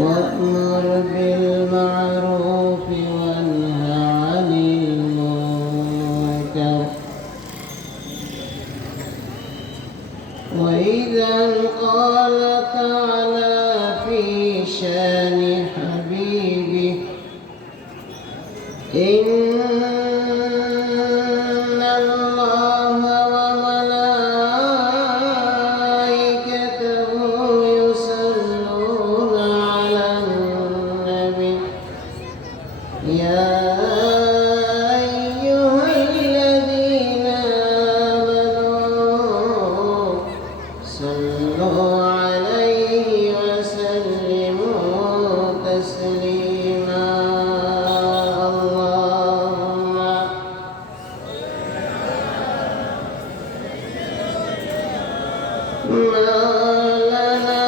وأمر بالمعروف وانه عن المنكر وإذا قال تعالى في شان حبيبه إن الله وملائكته يصلون على النبي يا أيها الذين آمنوا صلوا عليه وسلموا تسليما مولانا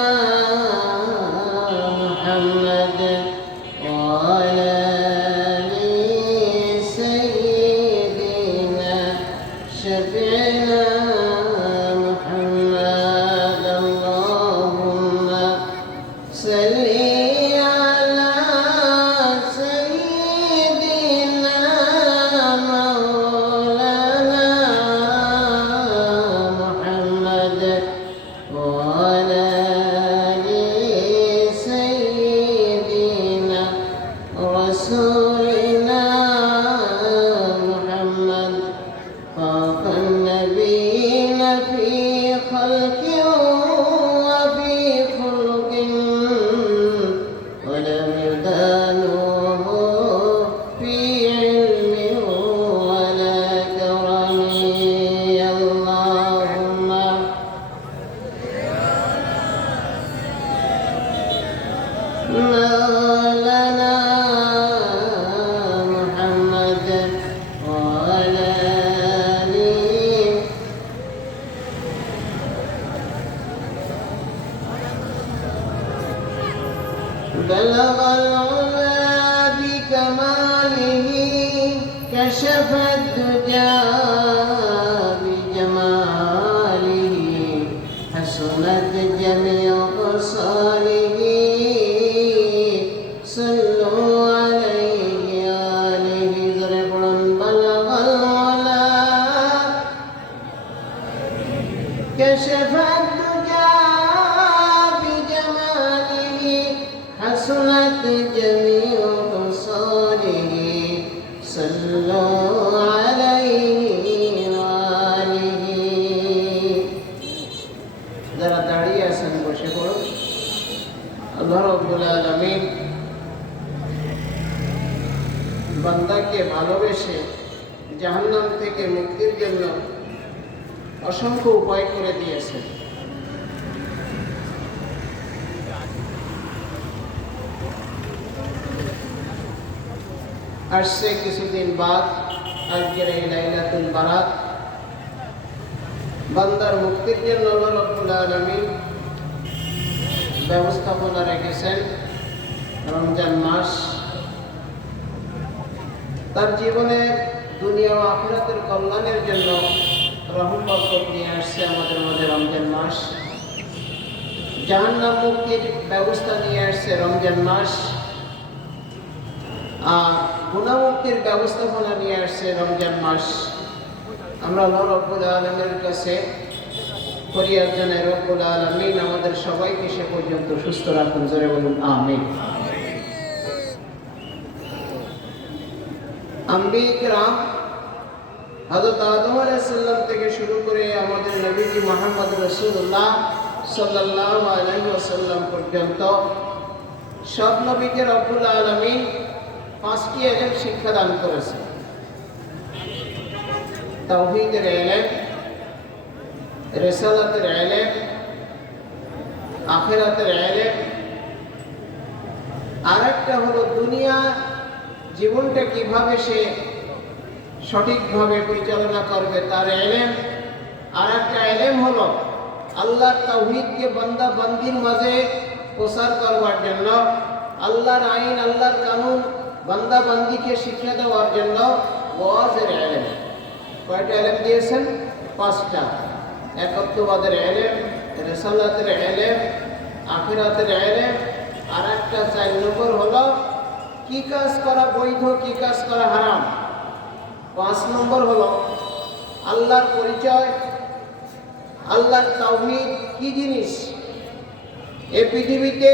محمد وعلى آل سيدنا شفيعنا محمد اللهم صل على سيدنا مولانا محمد وعلى آل سيدنا رسولنا محمد فوق النبيين في خلق وفي خلق ولم يدانوه في علم ولا كرم اللهم مولانا محمد وعلى آله بلغ العلا بكماله كشف الدجى بجماله حسنت جميع خصاله صلوا عليه آله ضربا بلغ العلا كشف الدجى بجماله حسنت جميع خصاله صلوا عليه وآله যারা দাঁড়িয়ে আছেন বসে পড়ুন আল্লাহ রাব্বুল আলামিন বান্দাকে ভালোবেসে জাহান্নাম থেকে মুক্তির জন্য অসংখ্য উপায় করে দিয়েছেন। আসছে কিছুদিন বাদ আজকের এই লাইলাতুল বারাত বান্দার মুক্তির জন্য আল্লাহ রাব্বুল আলামিন ব্যবস্থাপনা রেখেছেন। রমজান মাস তার জীবনে দুনিয়া ও আখিরাতের কল্যাণের জন্য রহমত বরকত নিয়ে আসছে আমাদের মাঝে রমজান মাস। জাহান্নাম মুক্তির ব্যবস্থা নিয়ে আসছে রমজান মাস, আর গুনাহ মুক্তির ব্যবস্থাপনা নিয়ে আসছে রমজান মাস। আমরা আল্লাহ রাব্বুল আলামিনের কাছে ফরিয়াদ জানাই, রব্বুল আলামিন আমাদের সবাইকে সে পর্যন্ত সুস্থ রাখুন। জোরে বলুন আমিন। আম্বিয়া কিরাম হযরত আদম আলাইহিস সালাম থেকে শুরু করে আমাদের নবীজি মুহাম্মদ রাসূলুল্লাহ সাল্লাল্লাহু আলাইহি ওয়াসাল্লাম পর্যন্ত সব নবীকে রব্বুল আলামিন পাঁচটি এলেম শিক্ষা দান করেছে। তাওহীদের ইলম, রিসালাতের ইলম, আখিরাতের ইলম, আরেকটা হলো দুনিয়া জীবনটা কিভাবে সে সঠিকভাবে পরিচালনা করবে তার এলেম। আর একটা এলেম হলো আল্লাহর তাওহীদকে বান্দা বান্দির মাঝে প্রচার করবার জন্য, আল্লাহর আইন আল্লাহর কানুন বান্দা বান্দিকে শিক্ষা দেওয়ার জন্য ওয়াজের এলেম। কয়টা এলেম দিয়েছেন? 5টা। একত্ববাদের এলেম, রিসালাতের এলেম, আখিরাতের এলেম, আর একটা 4 নম্বর হলো কি কাজ করা বৈধ, কি কাজ করা হারাম। 5 নম্বর হলো আল্লাহর পরিচয়, আল্লাহর তাওহীদ কি জিনিস, এই পৃথিবীতে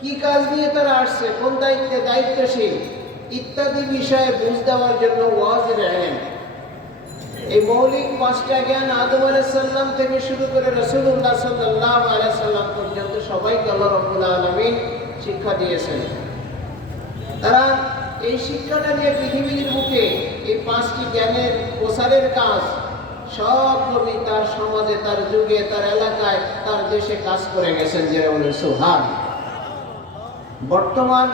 কি কাজ নিয়ে তারা আসছে, কোন দায়িত্বে দায়িত্বশীল ইত্যাদি বিষয়ে বুঝ দেওয়ার জন্য ওয়াজের ইলম। এই মৌলিক 5টা জ্ঞান আদম আলাইহিস সালাম থেকে শুরু করে রাসূলুল্লাহ সাল্লাল্লাহু আলাইহি সাল্লাম পর্যন্ত সবাইকে আল্লাহ রাব্বুল আলামিন শিক্ষা দিয়েছেন। তারা এই শিক্ষাটা নিয়ে পৃথিবীর বুকে এই 5টি জ্ঞানের প্রসারের কাজ সব নবী তার সমাজে, তার যুগে, তার এলাকায়, তার দেশে কাজ করে গেছেন। যেমন সুবহান। বর্তমান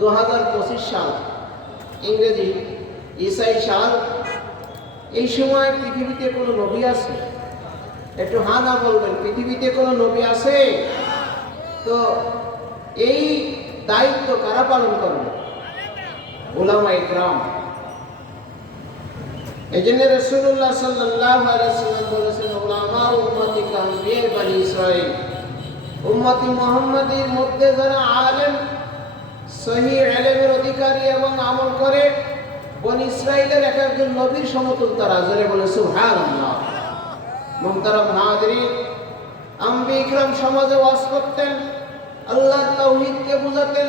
2025 সাল, ইংরেজি ঈসাই সাল। এই সময় পৃথিবীতে কোনো নবী আছে? একটু হা না বলবেন। পৃথিবীতে কোনো নবী আছে? তো এই দায়িত্ব কারা পালন করবে? উলামায়ে ইকরাম। এজন্য রাসূলুল্লাহ সাল্লাল্লাহু আলাইহি ওয়াসাল্লাম বলেছেন, উলামা উম্মতি কামবিয়ে বনি ইসরাঈল। উম্মতি মুহাম্মাদীর মধ্যে যারা আলেম, সহিহ ইলমের অধিকারী এবং আমল করে, বনি ইসরাঈলের এক একজন নবীর সমতুল তারা। জোরে বলে সুবহানাল্লাহ। মুহতারাম হাজিরিন, আম্বিয়া ইকরাম সমাজে ওয়াজ করতেন, আল্লাহর তাওহীদকে বুঝাতেন,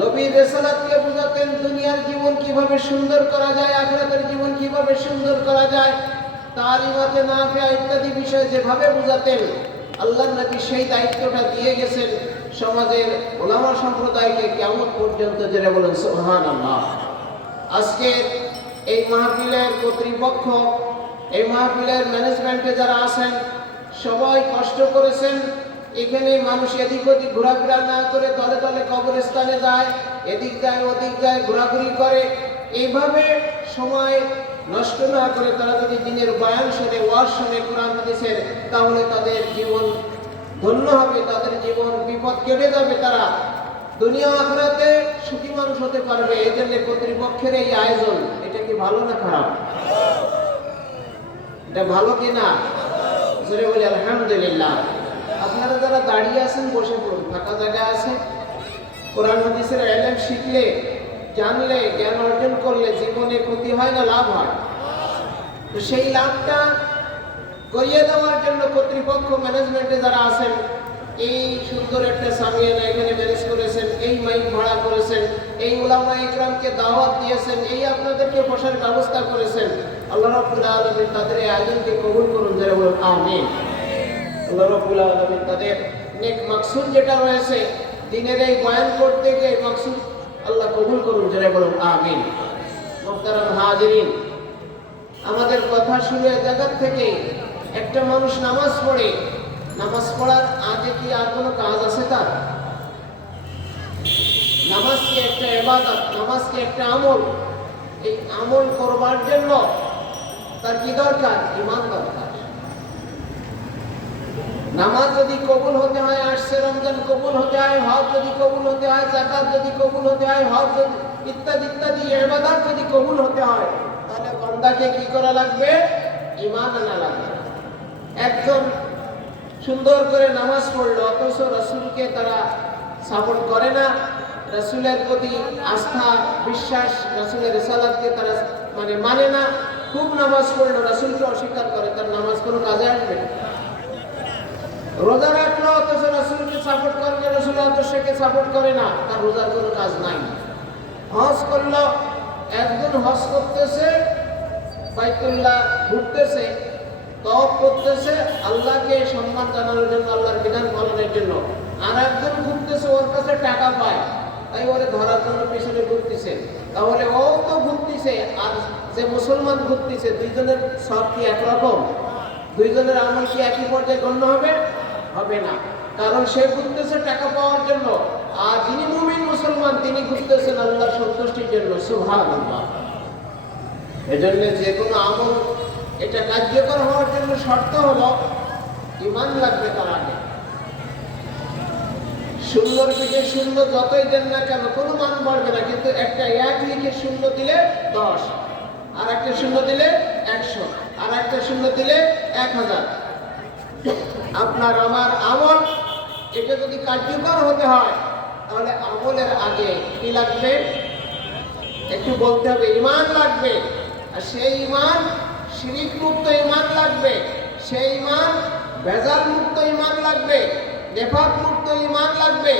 নবীর রিসালাতকে বুঝাতেন, দুনিয়ার জীবন কিভাবে সুন্দর করা যায়, আখিরাতের জীবন কিভাবে সুন্দর করা যায়, তালিমাতে নাফিয়া ইত্যাদি বিষয় যেভাবে বুঝাতেন, আল্লাহর নবী সেই দায়িত্বটা দিয়ে গেছেন সমাজের উলামা সম্প্রদায়কে কিয়ামত পর্যন্ত। জেনে বলেন সুবহানাল্লাহ। আজকে এই মাহফিলের কর্তৃপক্ষ, এই মাহফিলের ম্যানেজমেন্টে যারা আছেন সবাই কষ্ট করেছেন। এখানে মানুষ এদিক ওদিক ঘোরাফেরা না করে দলে দলে কবরস্থানে যায়, এদিক যায় ওদিক যায়, ঘোরাঘুরি করে। এইভাবে সময় নষ্ট না করে তারা যদি দিনের বয়ান শুনে, ওয়াজ শুনে, কোরআন হাদিসের, তাহলে তাদের জীবন ধন্য হবে, তাদের জীবন বিপদ কেটে যাবে, তারা দুনিয়া আখিরাতে সুখী মানুষ হতে পারবে। এই জন্য কর্তৃপক্ষের এই আয়োজন, এটা কি ভালো না খারাপ? এটা ভালো কিনা? জোরে বলি আলহামদুলিল্লাহ। আপনারা যারা দাঁড়িয়ে আছেন বসে পড়ুন, ফাঁকা জায়গা আছে। কোরআন হাদিসের ইলম শিখলে, জানলে, জ্ঞান অর্জন করলে জীবনে ক্ষতি হয় না লাভ হয়? তো সেই লাভটা করিয়ে দেওয়ার জন্য কর্তৃপক্ষ, ম্যানেজমেন্টে যারা আছেন, এই সুন্দর একটা সামিয়ানা এখানে ম্যানেজ করেছেন, এই মাইক ভাড়া করেছেন, এই উলামা ইকরামকে দাওয়াত দিয়েছেন, এই আপনাদেরকে বসার ব্যবস্থা করেছেন। আল্লাহ রাব্বুল আলামিন তাদের এই আয়োজনকে কবুল করুন। যারা বলেন আমিন। আল্লাহ রাব্বুল আলামিন তাদের নেক মাকসুদ যেটা রয়েছে দিনের এই বয়ান করতে গিয়ে, মাকসুদ আল্লাহ কবুল করুন। যারা বলেন আমিন। মুহতারাম হাজিরিন, আমাদের কথা শুনে জায়গা থেকে একটা মানুষ নামাজ পড়ে, নামাজ পড়ার আগে কি আর কোনো কাজ আছে তার? নামাজ কি একটা ইবাদত, নামাজ কি একটা আমল। এই আমল করবার জন্য তার কি দরকার? ঈমান দরকার। নামাজ যদি কবুল হতে হয়, আসছে রমজান কবুল হতে হয়, হজ যদি কবুল হতে হয়, যাকাত যদি কবুল হতে হয়, হজ ইত্যাদি ইত্যাদি ইবাদত যদি কবুল হতে হয়, তাহলে বান্দাকে কি করা লাগবে? ঈমান আনা লাগবে। একজন সুন্দর করে নামাজ পড়লো, অথচ রাসূলকে তারা সাপোর্ট করে না, রাসূলের প্রতি আস্থা বিশ্বাস, রাসূলের রিসালাতকে তারা মানে না। খুব নামাজ পড়লো, রাসূলকে অস্বীকার করে, তার নামাজ কোনো কাজে আসবে না। রোজা রাখলো, অথচ রাসূলকে সাপোর্ট করবে, রাসূলের আদর্শকে সাপোর্ট করে না, তার রোজার কোনো কাজ নাই। হজ করলো, একজন হজ করতেছে, বাইতুল্লাহ ঘুরতেছে, তওয়াফ করতেছে আল্লাহকে সম্মান জানানোর জন্য, আল্লাহর বিধান পালনের জন্য। আর একজন ঘুরতেছে, ওর কাছে টাকা পায়, তাই ওরে ধরার জন্য পিছনে ঘুরতেছে। তাহলে ও তো ঘুরতেছে আর যে মুসলমান ঘুরতেছে, দুইজনের সব কি একরকম? দুইজনের আমল কি একই পর্যায়ে গণ্য হবে? হবে না। কারণ সে ঘুরতেছে টাকা পাওয়ার জন্য, আর যিনি মুমিন মুসলমান তিনি ঘুরতেছেন আল্লাহর সন্তুষ্টির জন্য। সুবহানাল্লাহ। এজন্য যে কোনো আমল এটা কার্যকর হওয়ার জন্য শর্ত হলো ঈমান লাগবে তার আগে। শূন্যর পিঠে শূন্য যতই দেন না কেন কোনো মান বাড়বে না, কিন্তু একটা এক লিখে শূন্য দিলে 10, আর একটা শূন্য দিলে 100, আর একটা শূন্য দিলে 1000। আপনার আমার আমল এটা যদি কার্যকর হতে হয় তাহলে আমলের আগে কি লাগবে? একটু বলতে হবে, ঈমান লাগবে। আর সেই ঈমান শিরিক মুক্ত ঈমান লাগবে, সেই ঈমান ভেজাল মুক্ত ঈমান লাগবে, নেফাক মুক্ত ঈমান লাগবে,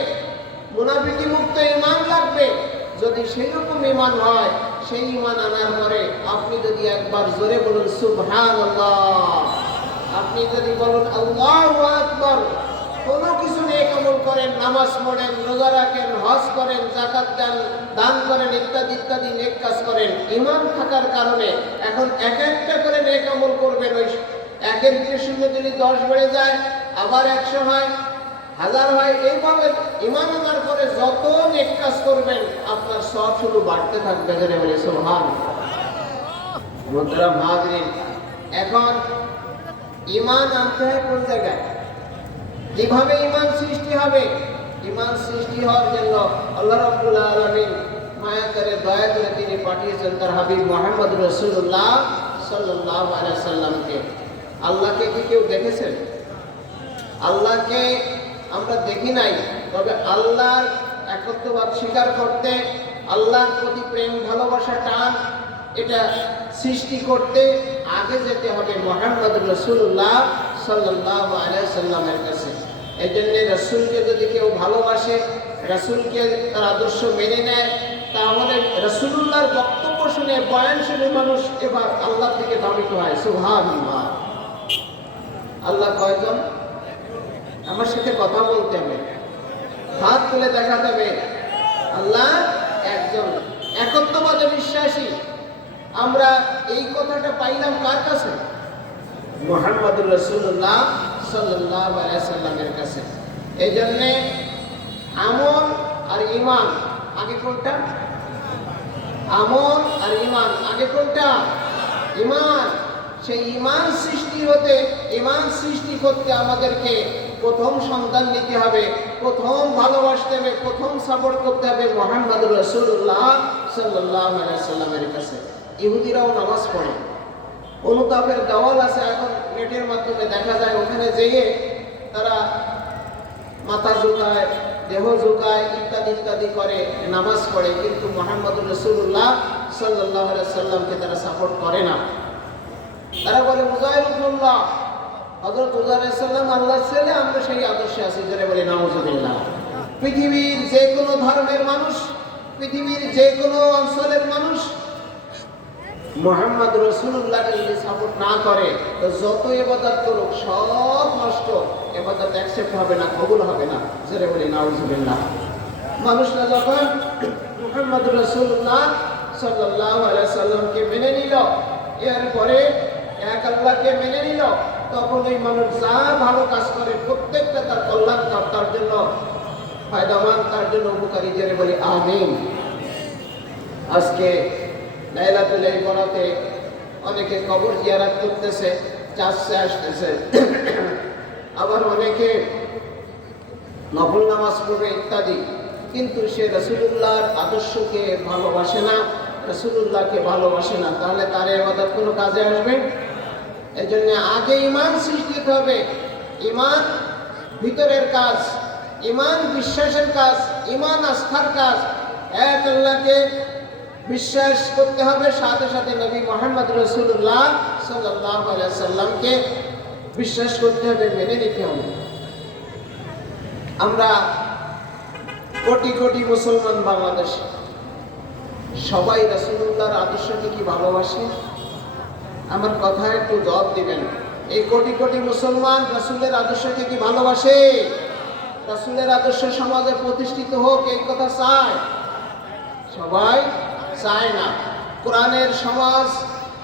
মুনাফিকি মুক্ত ঈমান লাগবে। যদি সেই রকম ঈমান হয়, সেই ঈমান আনার পরে আপনি যদি একবার জোরে বলুন সুবহানাল্লাহ, আপনি যদি বলুন আল্লাহু আকবার, কোনো কিছু নেক আমল করেন, নামাজ পড়েন, রোজা রাখেন, হজ করেন, যাকাত দেন, দান করেন, ইত্যাদি ইত্যাদি নেক কাজ করেন, ঈমান থাকার কারণে এখন এক একটা করে নেক আমল করবেন। ওই একের ভিতরে শূন্য দিলে 10 বেড়ে যায়, আবার 100 হয়, 1000 হয়। এইভাবে ঈমান আনার পরে যত নেক কাজ করবেন আপনার সব শুধু বাড়তে থাকবে। জেনে বলে সুবহানাল্লাহ। মুহতারাম হাজিরিন, এখন ঈমান আনতে হয় কোন জায়গায়? কিভাবে ঈমান সৃষ্টি হবে? ঈমান সৃষ্টি হওয়ার জন্য আল্লাহ রাব্বুল আলামিন মায়া করে দয়া করে তিনি পাঠিয়েছেন তার হাবিব মুহাম্মদ রাসূলুল্লাহ সাল্লাল্লাহু আলাইহি ওয়াসাল্লামকে। আল্লাহকে কি কেউ দেখেছেন? আল্লাহকে আমরা দেখি নাই, তবে আল্লাহর একত্ববাদ স্বীকার করতে, আল্লাহর প্রতি প্রেম ভালোবাসা টান এটা সৃষ্টি করতে আগে যেতে হবে মুহাম্মদ রাসূলুল্লাহ সাল্লাল্লাহু আলাইহি ওয়াসাল্লামের কাছে। এই জন্য রাসূলকে যদি কেউ ভালোবাসে, রাসূলকে তার আদর্শ মেনে নেয়, তাহলে রাসূলুল্লাহর বক্তব্য শুনে, বয়ান শুনে মানুষ এবার আল্লাহ থেকে ধাবিত হয়। সুবহানাল্লাহ। আল্লাহ কয়জন? আমার সাথে কথা বলতে হবে, হাত তুলে দেখা যাবে আল্লাহ একজন। একত্ববাদে বিশ্বাসী আমরা এই কথাটা পাইলাম কার কাছে? মুহাম্মদুর রাসূলুল্লাহ সাল্লাল্লাহু আলাইহি সাল্লামের কাছে। এই জন্য আমল আর ঈমান আগে কোনটা? আমল আর ঈমান আগে কোনটা? ঈমান। সেই ঈমান সৃষ্টি হতে, ঈমান সৃষ্টি করতে আমাদেরকে প্রথম সন্তান নিতে হবে, প্রথম ভালোবাসতে হবে, প্রথম সাপোর্ট করতে হবে মুহাম্মদুর রাসূলুল্লাহ সাল্লাল্লাহু আলাইহি সাল্লামের কাছে। ইহুদিরাও নামাজ পড়ে, অনুতাপের দেওয়াল আছে, এখন নেটের মাধ্যমে দেখা যায়, ওখানে যেয়ে তারা মাথা ঝুঁকায়, দেহ ঝুঁকায়, ইত্যাদি ইত্যাদি করে নামাজ পড়ে, কিন্তু মুহাম্মদুর রাসূলুল্লাহ সাল্লাল্লাহু আলাইহি সাল্লামকে তারা সাপোর্ট করে না। তারা বলে মুজাহিদুল্লাহ, হযরত উজাইর আলাইহিস সালাম আল্লাহর ছেলে, আমরা সেই আদর্শে আছি। যারা বলে নাউজুবিল্লাহ। পৃথিবীর যে কোনো ধর্মের মানুষ, পৃথিবীর যে কোনো অঞ্চলের মানুষ মুহাম্মদ রাসূলুল্লাহকে যদি সাপোর্ট না করে, তো যত ইবাদত করুক সব নষ্ট, ইবাদত অ্যাকসেপ্ট হবে না, কবুল হবে না। যারা বলে নাউজুবিল্লাহ। মানুষরা যখন মুহাম্মদ রাসূলুল্লাহ সাল্লাল্লাহু আলাইহি সাল্লামকে মেনে নিল, এরপরে এক আল্লাহকে মেনে নিল, তখন ওই মানুষ যা ভালো কাজ করে প্রত্যেকটা তার কল্যাণ, তার জন্য ফায়দামান, তার জন্য উপকারী। যারা বলে আমিন। আজকে লাইলাতুল বরাতে অনেকে কবর জিয়ারত করতেছে, চাচ্ছে, আসতেছে, আবার অনেকে নফল নামাজ পড়বে ইত্যাদি, কিন্তু সে রাসূলুল্লাহর আদর্শকে ভালোবাসে না, রাসূলুল্লাহকে ভালোবাসে না, তাহলে তার ইবাদত কোনো কাজে আসবে? এজন্য আগে ঈমান সৃষ্টি হতে হবে। ঈমান ভিতরের কাজ, ঈমান বিশ্বাসের কাজ, ঈমান আস্থার কাজ। এক আল্লাহকে বিশ্বাস করতে হবে, সাথে সাথে নবী মুহাম্মদ রাসূলুল্লাহ সাল্লাল্লাহু আলাইহি সাল্লামকে বিশ্বাস করতে হবে, মেনে নিতে হবে। আমরা কোটি কোটি মুসলমান বাংলাদেশে সবাই রাসূলুল্লাহর আদর্শকে কি ভালোবাসে? আমার কথা একটু জবাব দিবেন। এই কোটি কোটি মুসলমান রাসূলের আদর্শকে কি ভালোবাসে? রাসূলের আদর্শ সমাজে প্রতিষ্ঠিত হোক এই কথা চায়? সবাই চায় না। কোরআনের সমাজ,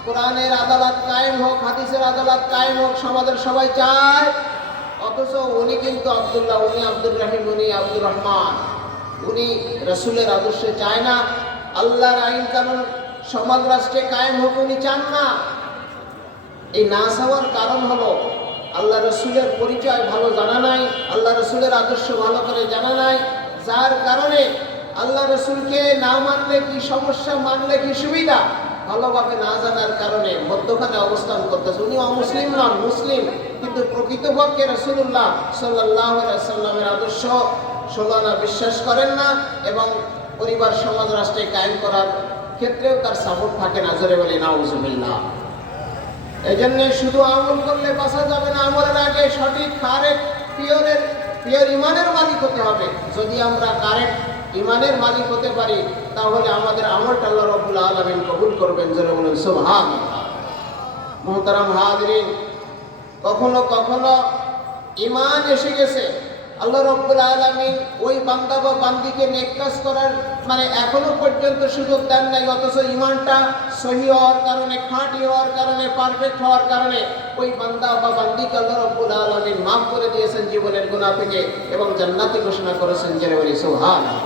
কোরআনের আদালত কায়েম হোক, হাদিসের আদালত কায়েম হোক, সমাজের সবাই চায়। অথচ উনি কিন্তু আব্দুল্লাহ, উনি আব্দুর রহিম, উনি আব্দুর রহমান, উনি রাসূলের আদর্শে চায় না। আল্লাহর আইন কানুন সমাজ রাষ্ট্রে কায়েম হোক উনি চান না। এই না চাওয়ার কারণ হলো আল্লাহ রসুলের পরিচয় ভালো জানা নাই, আল্লাহ রসুলের আদর্শ ভালো করে জানা নাই, যার কারণে আল্লাহ রসুলকে না মানলে কি সমস্যা, মানলে কি সুবিধা, ভালোভাবে না জানার কারণে মধ্যখানে অবস্থান করতেছে। উনি অমুসলিম নন, মুসলিম, কিন্তু প্রকৃতপক্ষে রাসূলুল্লাহ সাল্লাল্লাহু আলাইহি সাল্লামের আদর্শ ষোলনা বিশ্বাস করেন না এবং পরিবার সমাজ রাষ্ট্রে কায়েম করার ক্ষেত্রেও তার সাপোর্ট থাকে না। জোরে বলি নাউজুবিল্লাহ। এই জন্য শুধু আমল করলে বাঁচা যাবে না, আমলের আগে সঠিক কারেক্ট পিওর ইমানের মালিক হতে হবে। যদি আমরা কারেক্ট ইমানের মালিক হতে পারি তাহলে আমাদের আমলটা আল্লাহ রাব্বুল আলামিন কবুল করবেন। জোরে বলুন সুবহানাল্লাহ। মুহতারাম হাজিরিন, কখনো কখনো ইমান এসে গেছে, আল্লাহ রাব্বুল আলামিন ওই বান্দা বা বান্দিকে নেক কাজ করার এখনো পর্যন্ত সুযোগ দেন নাই, অথচ ইমানটা সহি হওয়ার কারণে, খাঁটি হওয়ার কারণে, পারফেক্ট হওয়ার কারণে ওই বান্দা বা বান্দিকে আল্লাহ রাব্বুল আলামিন মাফ করে দিয়েছেন জীবনের গুনাহ থেকে এবং জান্নাতি ঘোষণা করেছেন। জোরে বলি সুবহানাল্লাহ।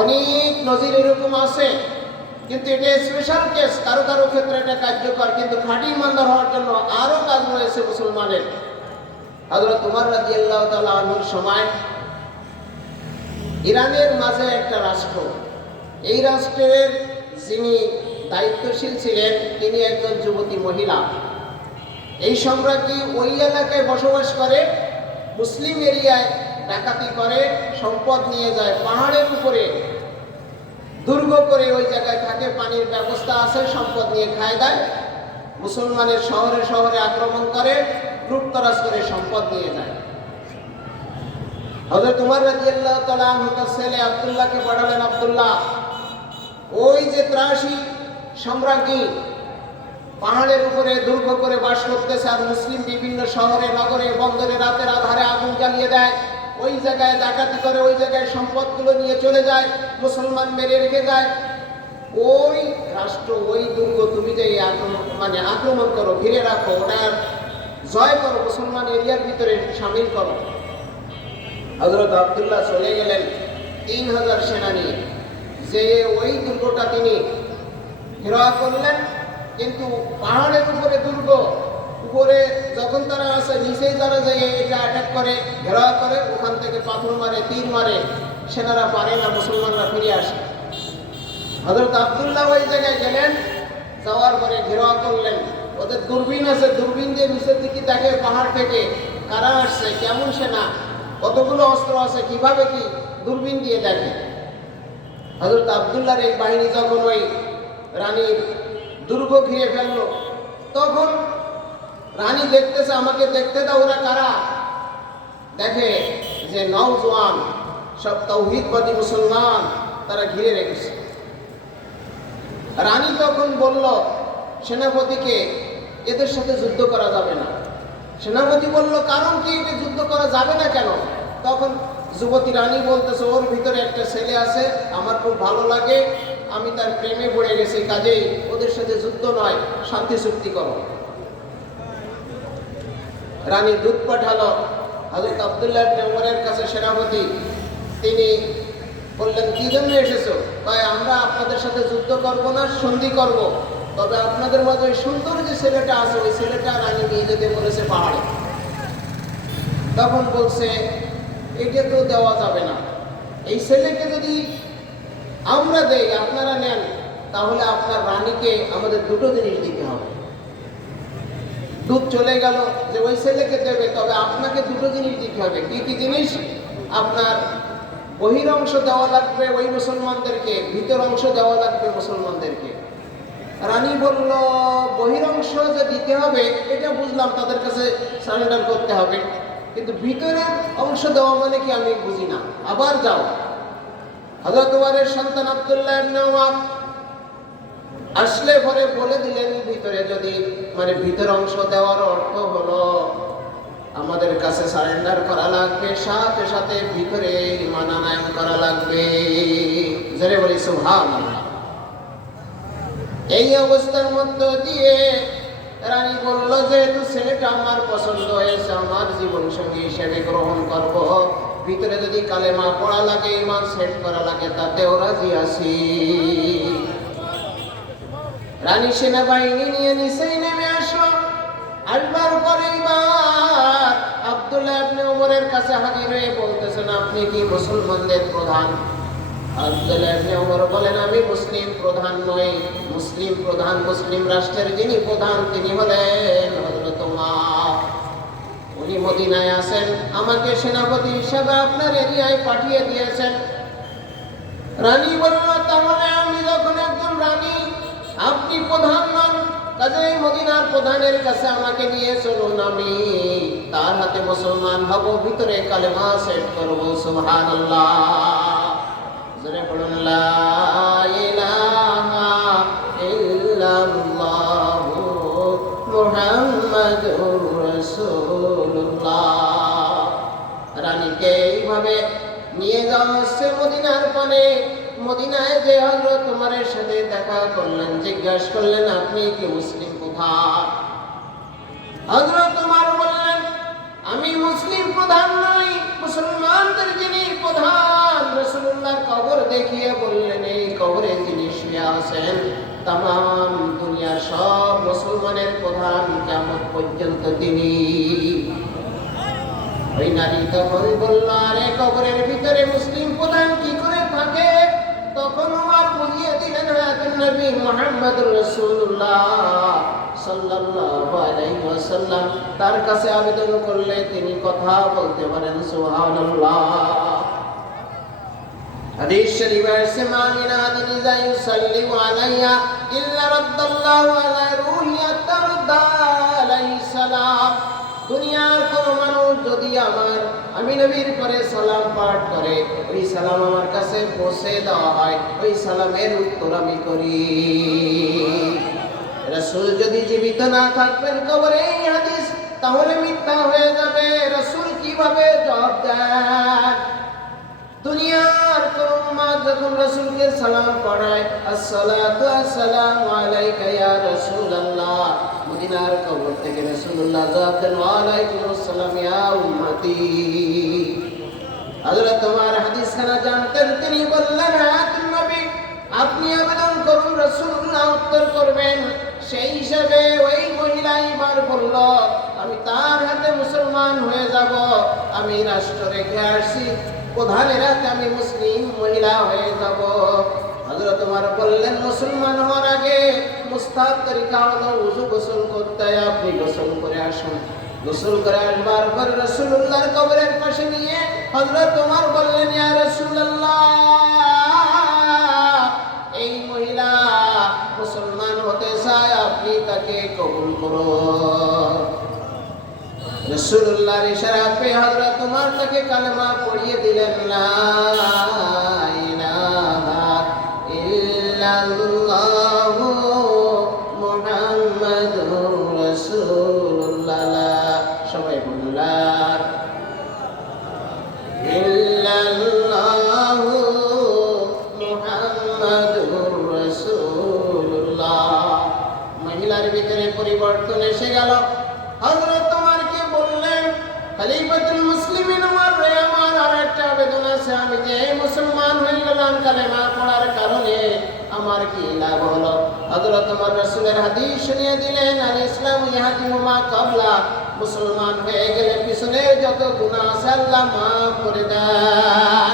অনেক নজির এরকম আছে, কিন্তু এটা স্পেশাল কেস। কারো কারো ক্ষেত্রে এটা কার্যকর, কিন্তু খাঁটি ইমানদার হওয়ার জন্য আরো কাজ রয়েছে মুসলমানের। হযরত উমর রাদিয়াল্লাহু তাআলা আনহুর সময় ইরানের মাঝে একটা রাষ্ট্র, এই রাষ্ট্রের যিনি দায়িত্বশীল ছিলেন তিনি একজন যুবতী মহিলা। এই সম্রাজ্ঞী ওই এলাকায় বসবাস করে, মুসলিম এরিয়ায় ডাকাতি করে, সম্পদ নিয়ে যায়, পাহাড়ের উপরে দুর্গ করে ওই জায়গায় থাকে, পানির ব্যবস্থা আছে, সম্পদ নিয়ে খায় দেয়, মুসলমানের শহরে শহরে আক্রমণ করে, লুটতরাজ করে সম্পদ নিয়ে যায়। হযরত উমর রাদিয়াল্লাহু তাআলা আনহু তার ছেলে আব্দুল্লাহকে পাঠালেন, আব্দুল্লাহ, ওই যে ত্রাসী সম্রাজ্ঞী পাহাড়ের উপরে দুর্গ করে বাস করতেছে আর মুসলিম বিভিন্ন শহরে নগরে বন্দরে রাতের আধারে আগুন জ্বালিয়ে দেয়, ওই জায়গায় ডাকাতি করে, ওই জায়গায় সম্পদগুলো নিয়ে চলে যায়, মুসলমান মেরে রেখে যায়, ওই রাষ্ট্র, ওই দুর্গ তুমি যে আক্রমণ করো, ঘিরে রাখো, ওটার জয় করো, মুসলমান এরিয়ার ভিতরে শামিল করো। হযরত আব্দুল্লাহ চলে গেলেন 3000 সেনা নিয়ে, যে ওই দুর্গটা তিনি ঘেরাও করলেন। কিন্তু পাহাড়ের উপরে দুর্গ, উপরে যখন তারা আসে নিচেই তারা যায় এটা অ্যাটাক করে, ঘেরাও করে, ওখান থেকে পাথর মারে, তীর মারে, সেনারা পারে না, মুসলমানরা ফিরে আসে। হযরত আব্দুল্লাহ ওই জায়গায় গেলেন, যাওয়ার পরে ঘেরাও করলেন। ওদের দূরবীন আছে, দূরবীন দিয়ে নিচের দিকে দেখে পাহাড় থেকে কারা আসছে, কেমন সেনা, কতগুলো অস্ত্র আছে, কিভাবে কি দূরবীন দিয়ে দেখে। হযরত আব্দুল্লাহর এই বাহিনী যখন ওই রানীর দুর্গ ঘিরে ফেললো, তখন রানী দেখতেছে, আমাকে দেখতে দাও, ওরা কারা। দেখে যে নওজোয়ান সব তাওহীদবাদী মুসলমান, তারা ঘিরে রেখেছে। রানী তখন বলল সেনাপতিকে, এদের সাথে যুদ্ধ করা যাবে না। সেনাপতি বলল, কারণ কি, এটা যুদ্ধ করা যাবে না কেন? তখন যুবতী রানী বলতেছে, ওর ভিতরে একটা ছেলে আছে, আমার খুব ভালো লাগে, আমি তার প্রেমে পড়ে গেছি, কাজেই ওদের সাথে যুদ্ধ নয়, শান্তি চুক্তি করো। রানী দূত পাঠালো হযরত আব্দুল্লাহ ইবনে উমরের কাছে, সেনাপতি। তিনি বললেন, কি জন্য এসেছো? তাই আমরা আপনাদের সাথে যুদ্ধ করব না, সন্ধি করব, তবে আপনাদের মাঝে সুন্দর যে ছেলেটা আছে, ওই ছেলেটা রানী নিয়ে যেতে বলেছে পাহাড়ে। তখন বলছে, এটা তো দেওয়া যাবে না, এই ছেলেকে যদি আমরা দেই, আপনারা নেন, তাহলে আপনার রানীকে আমাদের দুটো জিনিস দিতে হবে। দূত চলে গেল যে ওই ছেলেকে দেবে, তবে আপনাকে দুটো জিনিস দিতে হবে। কি কি জিনিস? আপনার বহির অংশ দেওয়া লাগবে ওই মুসলমানদেরকে, ভিতর অংশ দেওয়া লাগবে মুসলমানদেরকে। রানী বলল, বহির অংশ যে দিতে হবে এটা বুঝলাম, তাদের কাছে সারেন্ডার করতে হবে, কিন্তু ভিতরের অংশ দেওয়া মানে কি আমি বুঝি না, আবার যাও। হযরত উমরের সন্তান আব্দুল্লাহ ইবনে উমর আসলে পরে বলে দিলেন, ভিতরে যদি ভিতর অংশ দেওয়ার অর্থ হলো আমাদের কাছে সারেন্ডার করা লাগবে, সাথে সাথে ভিতরে ঈমান আনয়ন করা লাগবে। জোরে বলি সুবহানাল্লাহ। এই অবস্থার মধ্যে দিয়ে রানী বলল, যেহেতু ছেলেটা আমার পছন্দ হয়েছে, আমার জীবন সঙ্গী হিসেবে গ্রহণ করব, ভিতরে যদি কালেমা পড়া লাগে, ঈমান সেট করা লাগে, তাতেও রাজি আছি। রানী সেনাবাহিনী নিয়ে নিচে নেমে আসলো। আসবার পরে এবার আব্দুল্লাহ ইবনে ওমরের কাছে হাজির হয়ে বলতেছেন, আপনি কি মুসলমানদের প্রধান? আব্দুল্লাহ ইবনে ওমর বলেন, আমি মুসলিম প্রধান নই। মুসলিম প্রধান, মুসলিম রাষ্ট্রের যিনি প্রধান তিনি হলেন হযরত ওমর। উনি মদিনায় আছেন, আমাকে সেনাপতি হিসাবে আপনার এরিয়ায় পাঠিয়ে দিয়েছেন। রানী বলল, তাহলে আমি যখন একজন রানী, আপনি প্রধান নন, কাজেই মদিনার প্রধানের কাছে আমাকে নিয়ে চলুন, আমি তার হাতে মুসলমান হব, ভিতরে কালেমা সেট করব। সুবহানাল্লাহ, জোরে বলুন লা ইলাহা ইল্লাল্লাহু মুহাম্মাদুর রাসূলুল্লাহ। রানীকে এইভাবে নিয়ে যাওয়া হচ্ছে মদিনার পানে। মদিনায় যে হযরত ওমরের সাথে দেখা করলেন, জিজ্ঞাসা করলেন, আপনি কি মুসলিম কোথায়? হযরত ওমর বললেন, আমি মুসলিম প্রধান নই, মুসলমানদের যিনি প্রধান। রাসূলুল্লাহর কবর দেখিয়ে বললেন, এই কবরে যিনি শুয়ে আছেন তামাম দুনিয়ার সব মুসলমানের প্রধান, কিয়ামত পর্যন্ত তিনি। ওই নারী তখন বলল, আরে কবরের ভিতরে মুসলিম প্রধান কি করে থাকে? তখন ওমর বুঝিয়ে দিলেন, হায়াতুন নবী মুহাম্মদুর রাসূলুল্লাহ সাল্লাল্লাহু আলাইহি ওয়াসাল্লাম তার কাছে আবেদন করলে তিনি কথা বলতে পারেন। সুবহানাল্লাহ। হাদিস শরীফে আছে, মা মিন আহাদিন ইযা ইউসাল্লিমু আলাইয়া ইল্লা রাদ্দাল্লাহু আলা রূহি আত-তারদা আলাইহিস সালাম। দুনিয়ার কোন মানুষ যদি আমি নবীর পরে সালাম পাঠ করে, ওই সালাম আমার কাছে পৌঁছে দেওয়া হয়, ওই সালামের উত্তর আমি করি। রাসূল যদি জীবিত না থাকবেন কবরে এই হাদিস, তাহলে মিথ্যা হয়ে যাবে। রাসূল কিভাবে জবাব দেন? দুনিয়ার কোন উম্মত যখন রাসূলকে সালাম পড়ায়, আসসালাতু আসসালামু আলাইকা ইয়া রাসূলুল্লাহ, মদিনার কবর থেকে রাসূলুল্লাহ জবাব দেন, ওয়া আলাইকুমুস সালাম ইয়া উম্মতি। হযরত ওমর হাদিস খানা জানতেন, তিনি বললেন, হায়াতুন নবী, আপনি আবেদন করুন, রাসূলুল্লাহ উত্তর করবেন। সেই হিসাবে ওই মহিলা এবার বলল, আমি তার হাতে মুসলমান হয়ে যাব, আমি রাষ্ট্র রেখে আসছি, প্রধানের হাতে আমি মুসলিম মহিলা হয়ে যাব। হযরত ওমর বললেন, মুসলমান হওয়ার আগে মুস্তাহাব তরিকা হলো ওযু গোসল করতে হয়, আপনি গোসল করে আসুন। গোসল করে আসবার পর রাসূলুল্লাহর কবরের পাশে নিয়ে হযরত ওমর বললেন, ইয়া রাসূলুল্লাহ, এই মহিলা মুসলমান হতে চায়, আপনি তাকে কবুল করুন। রাসূলুল্লাহর ইশারা পেয়ে হযরত ওমর তাকে কালেমা পড়িয়ে দিলেন, লা ইলাহা ইল্লাল্লাহু মুহাম্মাদুর রাসূলুল্লাহ। সবাই বলুন, লা ইল্লাল্লাহু মুহাম্মাদুর রাসূলুল্লাহ। মহিলার ভিতরে পরিবর্তন এসে গেল। হযরত ওমরকে বললেন, খলিফাতুল মুসলিমিন ওমর রে, আমার আরেকটা আবেদন আছে, আমি যে মুসলমান হয়ে গেলাম কালেমা পড়ার কারণে, আমার কি লাভ হলো? হযরত ওমর রাসূলের হাদিস শুনিয়ে দিলেন, আল ইসলামু ইয়াহদিমু মা ক্বাবলা, মুসলমান হয়ে গেলে পিছনের যত গুনাহ আছে আল্লাহ মাফ করে দেন।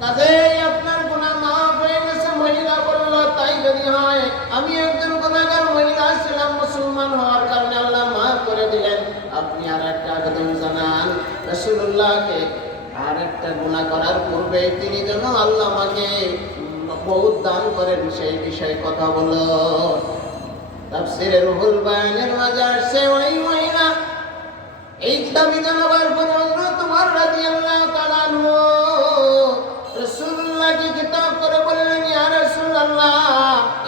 কাজেই আপনার গুনাহ মাফ হয়ে গেছে। মহিলা বলল, তাই যদি হয়, আমি একজন গুনাহগার মহিলা ছিলাম, মুসলমান হওয়ার কারণে আল্লাহ মাফ করে দিলেন। আপনি আর একটা আবেদন জানান রাসূলুল্লাহকে, আর একটা গুনাহ করার পূর্বে তিনি যেন আল্লাহ আমাকে বহুত দান করেন, সেই বিষয়ে কথা বলো। তাফসীরে রুহুল বায়ানের মাঝে আসছে, ওই মহিলা এই দাবি জানাবার পর হযরত ওমর রাদিয়াল্লাহু তাআলা আনহু রাসূলুল্লাহকে খিতাব করে বললেন, ইয়া রাসূলুল্লাহ,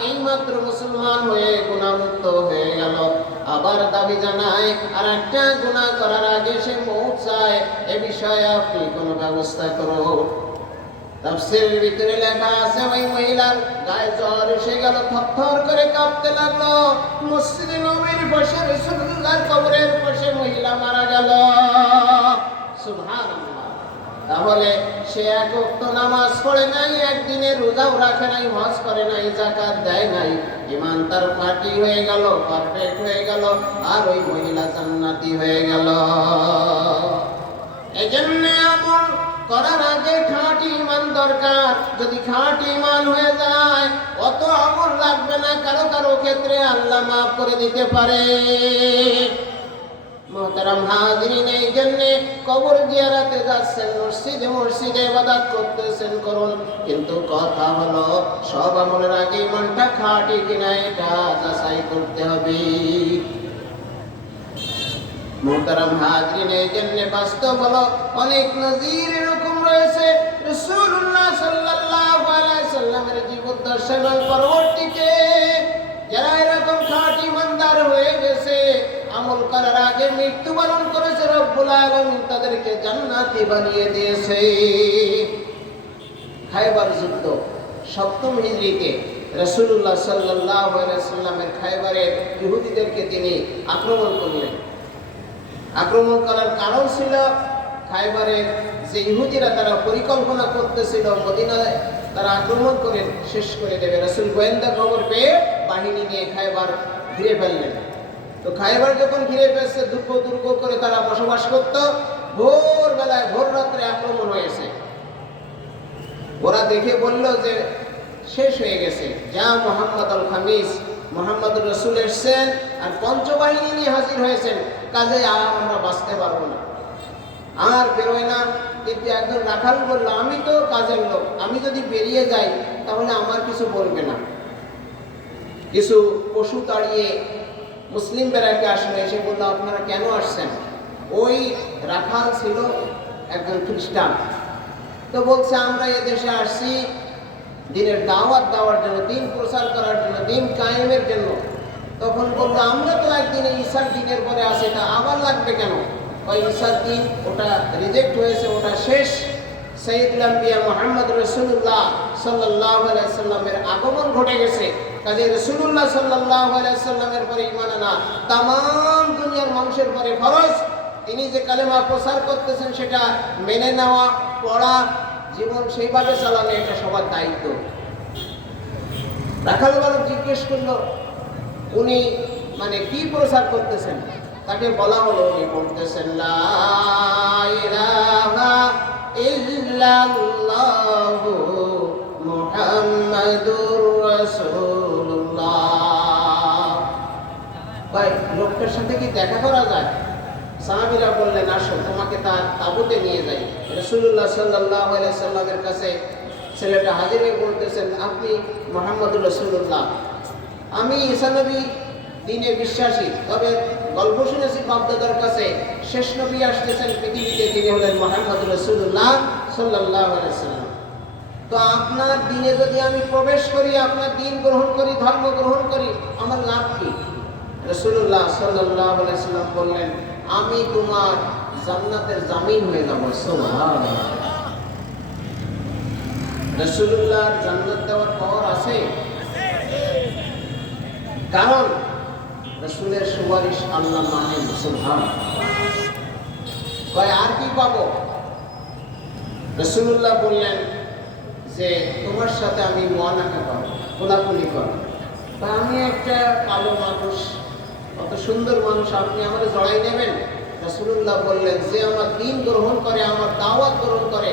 এইমাত্র মুসলমান হয়ে গুনাহমুক্ত হয়ে গেল, আবার দাবি জানায় আর একটা গুনাহ করার আগে সে মওত চায়, এ বিষয়ে আপনি কোনো ব্যবস্থা করুন। তাফসীরের ভিতরে লেখা আছে, ওই মহিলার গায়ে জ্বর এসে গেল, থরথর করে কাঁপতে লাগলো। মসজিদে নববীর পাশে রাসূলুল্লাহর কবরের পাশে মহিলা মারা গেল। সুবহানাল্লাহ। তাহলে সে এক ওয়াক্ত নামাজ পড়ে নাই, একদিনে রোজাও রাখে নাই, হজ করে নাই, যাকাত দেয় নাই, ঈমান তার ফাঁকি হয়ে গেল, পারফেক্ট হয়ে গেল, আর ওই মহিলা জান্নাতি হয়ে গেল। এজন্য আমল করার আগে খাঁটি ঈমান দরকার। যদি খাঁটি ঈমান হয়ে যায় অত আমল লাগবে না, কারো কারো ক্ষেত্রে আল্লাহ মাফ করে দিতে পারে। মুহতারাম হাজিরিন, এই জন্যে কবর জিয়ারতে যাচ্ছেন, মসজিদে মসজিদে ইবাদত করতেছেন, করুন, কিন্তু কথা হলো সব আমলের আগে মনটা খাঁটি কিনা এটা যাচাই করতে হবে। মুহতারাম হাজিরিন, এই জন্যে বাস্তব হলো অনেক নজির এরকম রয়েছে। রাসূলুল্লাহ সাল্লাল্লাহু আলাইহি সাল্লামের জীবদ্দশার পরবর্তীতে যারা এরকম খাঁটি ইমানদার হয়ে গেছে, আমল করার আগে মৃত্যুবরণ করেছে, রব্বুল আলামিন তাদেরকে জান্নাতি বানিয়ে দিয়েছে। খায়বার যুদ্ধ 7ম হিজরিতে রাসূলুল্লাহ সাল্লাল্লাহু আলাইহি সাল্লামের খায়বারের ইহুদিদেরকে তিনি আক্রমণ করলেন। আক্রমণ করার কারণ ছিল খায়বারের যে ইহুদিরা তারা পরিকল্পনা করতেছিল মদিনায় তারা আক্রমণ করে শেষ করে দেবে। রাসূল গোয়েন্দা খবর পেয়ে বাহিনী নিয়ে খায়বার ঘিরে ফেললেন। তো খায়বার যখন ঘিরে ফেলছে, দুর্গ দুর্গ করে তারা বসবাস করত, ভোরবেলায় ভোর রাত্রে আক্রমণ হয়েছে। ওরা দেখে বলল যে শেষ হয়ে গেছে, যা মুহাম্মদ আল খামিস, মুহাম্মদ রাসূল এসেছেন আর পঞ্চবাহিনী নিয়ে হাজির হয়েছেন, কাজে আর আমরা বাঁচতে পারবো না, আর বেরোয় না। কিন্তু একজন রাখাল বলল, আমি তো কাজের লোক, আমি যদি বেরিয়ে যাই তাহলে আমার কিছু বলবে না। কিছু পশু তাড়িয়ে মুসলিম বেড়াকে আসলে এসে বলল, আপনারা কেন আসছেন? ওই রাখাল ছিল একজন খ্রিস্টান। তো বলছে, আমরা এ দেশে আসছি দিনের দাওয়াত দেওয়ার জন্য, দিন প্রচার করার জন্য, দিন কায়েমের জন্য। তখন বললো, আমরা তো একদিনে ঈসার দিনের পরে আসি, না আবার লাগবে কেন? ওই ঈসার দিন ওটা রিজেক্ট হয়েছে, ওটা শেষ। সাইয়্যিদুল আম্বিয়া মুহাম্মদ রাসূলুল্লাহ সাল্লাল্লাহু আলাইহি সাল্লামের আগমন ঘটে গেছে। কাজে রাসূলুল্লাহ সাল্লাল্লাহু আলাইহি সাল্লামের পরে ঈমান আনা তামাম দুনিয়ার মানুষের পরে ফরজ। তিনি যে কালেমা প্রচার করতেছেন সেটা মেনে নেওয়া, পড়া, জীবন সেইভাবে চালানো এটা সবার দায়িত্ব। রাখাল বালক জিজ্ঞেস করলো, উনি মানে কি প্রচার করতেছেন? তাকে বলা হলো, উনি বলতেছেন লা ইলাহা ইল্লাল্লাহু মুহাম্মাদুর রাসূলুল্লাহ। ভাই, লোকটার সাথে কি দেখা করা যায়? সাহাবীরা বললেন, আসো, তোমাকে তার তাঁবুতে নিয়ে যাই। রাসূলুল্লাহ সাল্লাল্লাহু আলাইহি সাল্লামের কাছে ছেলেটা হাজির হয়ে বলতেছেন, আপনি মুহাম্মদুর রাসূলুল্লাহ, আমি ঈসা নবী দিনে বিশ্বাসী, তবে গল্প শুনেছি বাপদাদার কাছে শেষ নবী আসতেছেন পৃথিবীতে, তিনি হলেন মুহাম্মদুর রাসূলুল্লাহ সাল্লাল্লাহু আলাইহি সাল্লাম। তো আপনার দিনে যদি আমি প্রবেশ করি, আপনার দিন গ্রহণ করি, ধর্ম গ্রহণ করি, আমার লাভ কি? রাসূলুল্লাহ সাল্লাল্লাহু আলাইহি সাল্লাম বললেন, আমি তোমার জান্নাতের জামিন হয়ে যাব। সুবহানাল্লাহ। রাসূলুল্লাহর জান্নাত দেওয়ার পাওয়ার আছে, কারণ রাসূলের সুপারিশ আল্লাহ মানেন। সুবহানাল্লাহ। কয় আর কি পাবো? রাসূলুল্লাহ বললেন যে তোমার সাথে আমি মুআনাকা করব, কোলাকুলি করব। তা আমি একটা কালো মানুষ, কত সুন্দর মানুষ, আপনি আমাকে জড়াই নেবেন? রাসূলুল্লাহ বললেন, যে আমার দিন গ্রহণ করে, আমার দাওয়াত গ্রহণ করে,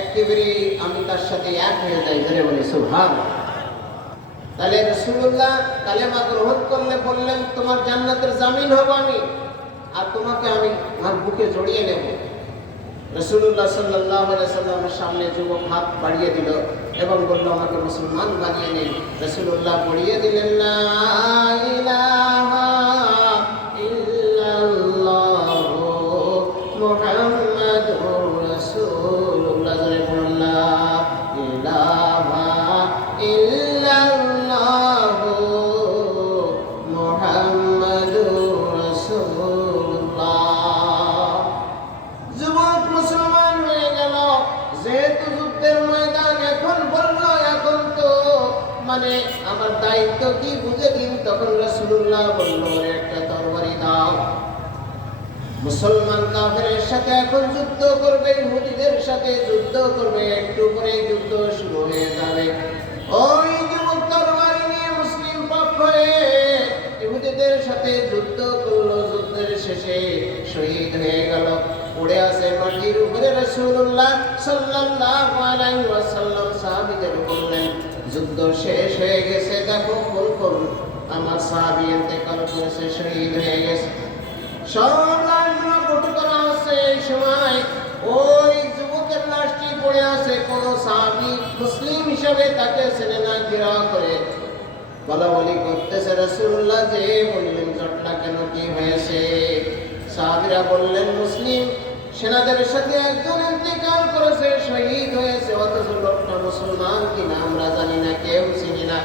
একেবারে আমি তার সাথে এক হয়ে যাই। ধরে বলি সুবহানাল্লাহ। তাহলে রাসূলুল্লাহ কালেমা গ্রহণ করলে বললেন, তোমার জান্নাতের জামিন হব আমি, আর তোমাকে আমি আমার বুকে জড়িয়ে নেব। রাসূলুল্লাহ সাল্লাল্লাহু আলাইহি সাল্লামের সামনে যুবক হাত বাড়িয়ে দিল এবং বলল, আমাকে মুসলমান বানিয়ে নিন। রাসূলুল্লাহ পড়িয়ে দিলেন, লা ইলাহা ইল্লাল্লাহু মুহাম্মাদুর রাসূলুল্লাহ। লা ইলাহা ইল্লাল্লাহু মুহাম্মাদুর রাসূলুল্লাহ। যুবক মুসলমান হয়ে গেল। যেহেতু যুদ্ধের ময়দান, এখন বলল, এখন তো মানে আমার দায়িত্ব কি বুঝে দিন। তখন রাসূলুল্লাহ বলল, একটা তরবারি দাও। মুসলমান কাফেরের সাথে এখন যুদ্ধ করবে, ইহুদিদের সাথে যুদ্ধ করবে, একটু পরে যুদ্ধ শুরু হয়ে যাবে। ওই যুবক তরবারি নিয়ে মুসলিম পক্ষে ইহুদিদের সাথে যুদ্ধ করলো, যুদ্ধের শেষে শহীদ হয়ে গেল, পড়ে আছে মাটির উপরে। রাসূলুল্লাহ সাল্লাল্লাহু আলাইহি ওয়াসাল্লাম সাহাবীদের বললেন, যুদ্ধ শেষ হয়ে গেছে, দেখো কোন আমার সাহাবী ইন্তেকাল করেছে, শহীদ হয়ে গেছে। সব লাশগুলো কটু করা আছে। এই সময় ওই যুবকের লাশটি পড়ে আছে, কোন সাহাবী মুসলিম হিসাবে তাকে চেনে না, ঘেরাও করে বলাবলি করতেছে। রাসূলুল্লাহ যে বললেন, জটলা কেন, কি হয়েছে? সাহাবীরা বললেন, মুসলিম সেনাদের সাথে একজন ইন্তেকাল করেছে, শহীদ হয়েছে, অথচ লোকটা মুসলমান কিনা আমরা জানি না, কেউ চিনি না।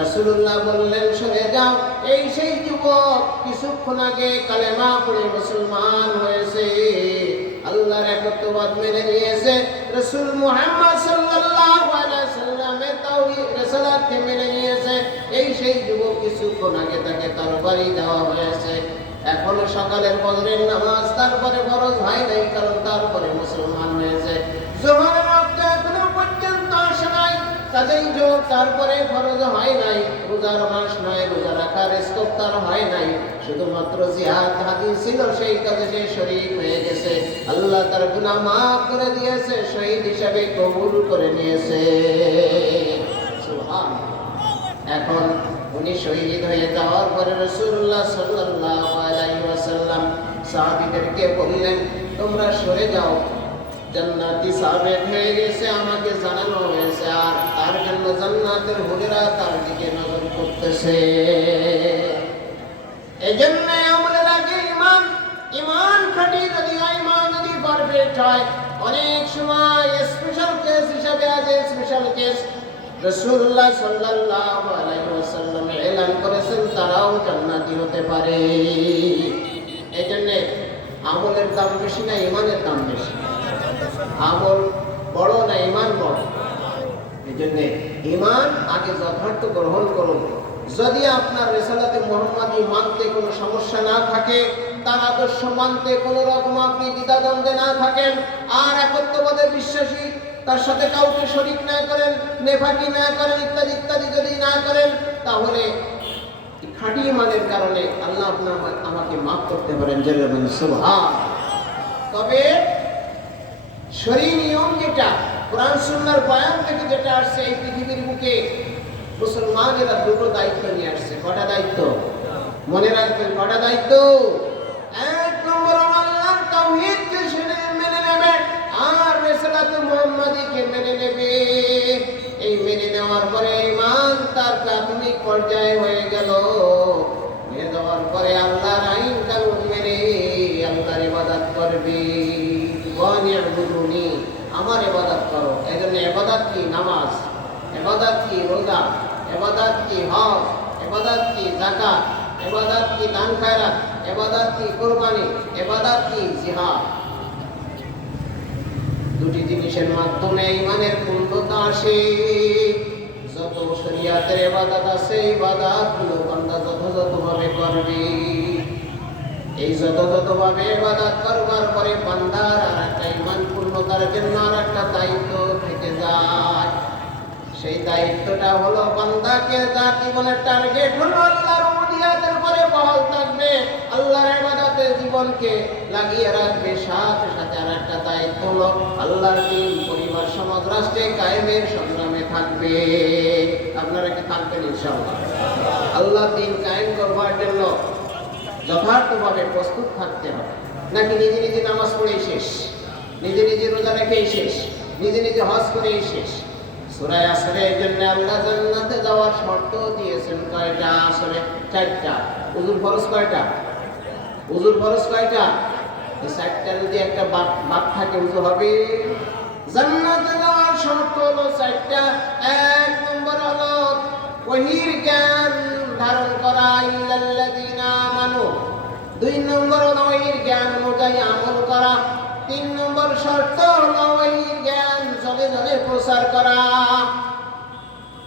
রাসূলুল্লাহ বললেন, সরে যাও, এই সেই যুবক কিছুক্ষণ আগে কালেমা পড়ে মুসলমান হয়েছে, আল্লাহর একত্ববাদ মেনে নিয়েছে, রাসূল মুহাম্মদ সাল্লাল্লাহু আলাইহি সাল্লামের তাওহীদ রিসালাতকে মেনে নিয়েছে। এই সেই যুবক, কিছুক্ষণ আগে তাকে তরবারি দেওয়া হয়েছে। এখনো সকালের ফজরের নামাজ তারপরে ফরজ হয় নাই, কারণ তারপরে মুসলমান হয়েছে। যোহরের ওয়াক্ত এখনো পর্যন্ত আসে নাই, কাজেই জোর তারপরে ফরজ হয় নাই। রোজার মাস নয়, রোজা রাখার স্কোপ তার হয় নাই, শুধুমাত্র জিহাদ হাদিস ছিল, সেই কাজে সে শহীদ হয়ে গেছে। আল্লাহ তার গুনাহ মাফ করে দিয়েছে, শহীদ হিসাবে কবুল করে নিয়েছে। সুবহানাল্লাহ। এখন উনি শহীদ হয়ে যাওয়ার পরে রাসূলুল্লাহ সাল্লাল্লাহু আলাইহি ওয়াসাল্লাম সাহাবীদেরকে বললেন, তোমরা সরে যাও, জান্নাতি সাবেক হয়ে গেছে, আমাকে জানানো হয়েছে, আর তার জন্য জান্নাতের হুরেরা তার দিকে নজর করতেছে। এজন্য আমাদের আগে ইমান খাঁটি যদি হয়, ইমান যদি পারফেক্ট হয়, অনেক সময় স্পেশাল কেস হিসাবে আছে। স্পেশাল কেস রাসূলুল্লাহ সাল্লাল্লাহু আলাইহি ওয়াসাল্লাম এলান করেছেন, তারাও জান্নাতি হতে পারে। এজন্য আমলের দাম বেশি না ইমানের দাম বেশি? আমল বড় না ইমান বড়? এজন্য ইমান আগে যথার্থ গ্রহণ করুন। যদি আপনার রিসালাতে মুহাম্মাদি মানতে কোনো সমস্যা না থাকে, তার আদর্শ মানতে কোনো রকম আপনি দ্বিধাদ্বন্দ্বে না থাকেন, আর একত্ববাদে বিশ্বাসী, তার সাথে কাউকে শরীক না করেন, নেফাকি না করেন, ইত্যাদি ইত্যাদি যদি না করেন, তাহলে খাঁটি ইমানের কারণে আল্লাহ আমাকে মাফ করতে পারেন। যেরকম সুবহান। তবে শরীর নিয়ম যেটা কোরআন সুন্নাহর বয়ান থেকে যেটা আসছে, এই পৃথিবীর বুকে মুসলমানেরা দুটো দায়িত্ব নিয়ে আসছে। কটা দায়িত্ব মনে রাখবেন? কটা দায়িত্ব? এক নম্বর, আল্লাহর তাওহীদকে মেনে নেবে, আর রিসালাতে মুহাম্মাদীকে মেনে নেবে। এই মেনে নেওয়ার পরে ঈমান তার প্রাথমিক পর্যায়ে হয়ে গেল। হয়ে যাওয়ার পরে আল্লাহর আইন কানুন মেনে আল্লাহর ইবাদত করবে। ওয়ানি'বুদুনি, আমার ইবাদত করো। এজন্য ইবাদত কি? নামাজ। ইবাদত কি? রোজা। ইবাদত কি? হজ। ইবাদত কি? যাকাত। ইবাদত কি? দান খায়রাত। ইবাদত কি? কুরবানি। ইবাদত কি? জিহাদ। দুটি জিনিসের মাধ্যমে ঈমানের পূর্ণতা আসে। যত শরীয়তের ইবাদত আছে, ইবাদতগুলো বান্দা যথাযথভাবে করবে। এই যথাযথভাবে ইবাদত করবার পরে বান্দার আরেকটা ঈমান পূর্ণতার জন্য আরেকটা দায়িত্ব থেকে যায়। সেই দায়িত্বটা হলো, বান্দাকে তার জীবনের টার্গেট হলো আল্লাহর উবুদিয়তের পরে বহাল থাকবে, আল্লাহর ইবাদতে জীবনকে লাগিয়ে রাখবে। সাথে সাথে আরেকটা দায়িত্ব হলো আল্লাহর দ্বীন পরিবার সমাজ রাষ্ট্রে কায়েমের সংগ্রামে থাকবে। আপনারা কি থাকবেন ইনশাআল্লাহ? আল্লাহর দ্বীন কায়েম করবার জন্য যথার্থভাবে প্রস্তুত থাকতে হবে। নাকি নিজে নিজে নামাজ পড়েই শেষ, নিজে নিজে রোজা রেখেই শেষ, নিজে নিজে হজ করেই শেষ? সূরা আসরের জন্য আল্লাহ জান্নাতে যাওয়ার শর্ত দিয়েছেন কয়টা? আসলে 4টা। উযুর ফরজ কয়টা? উযুর ফরজ কয়টা? এই 4টার যদি একটা বাদ থাকে, উযু হবে? জান্নাতে যাওয়ার শর্ত হলো 4টা। 1 নম্বর হলো ওহীর জ্ঞান ধারণ করা, ইল্লাল্লাযীনা আমানু। 2 নম্বর হলো ওহীর জ্ঞান অনুযায়ী আমল করা। 3 নম্বর শর্ত হলো ওহীর জ্ঞান জলে জলে প্রচার করা।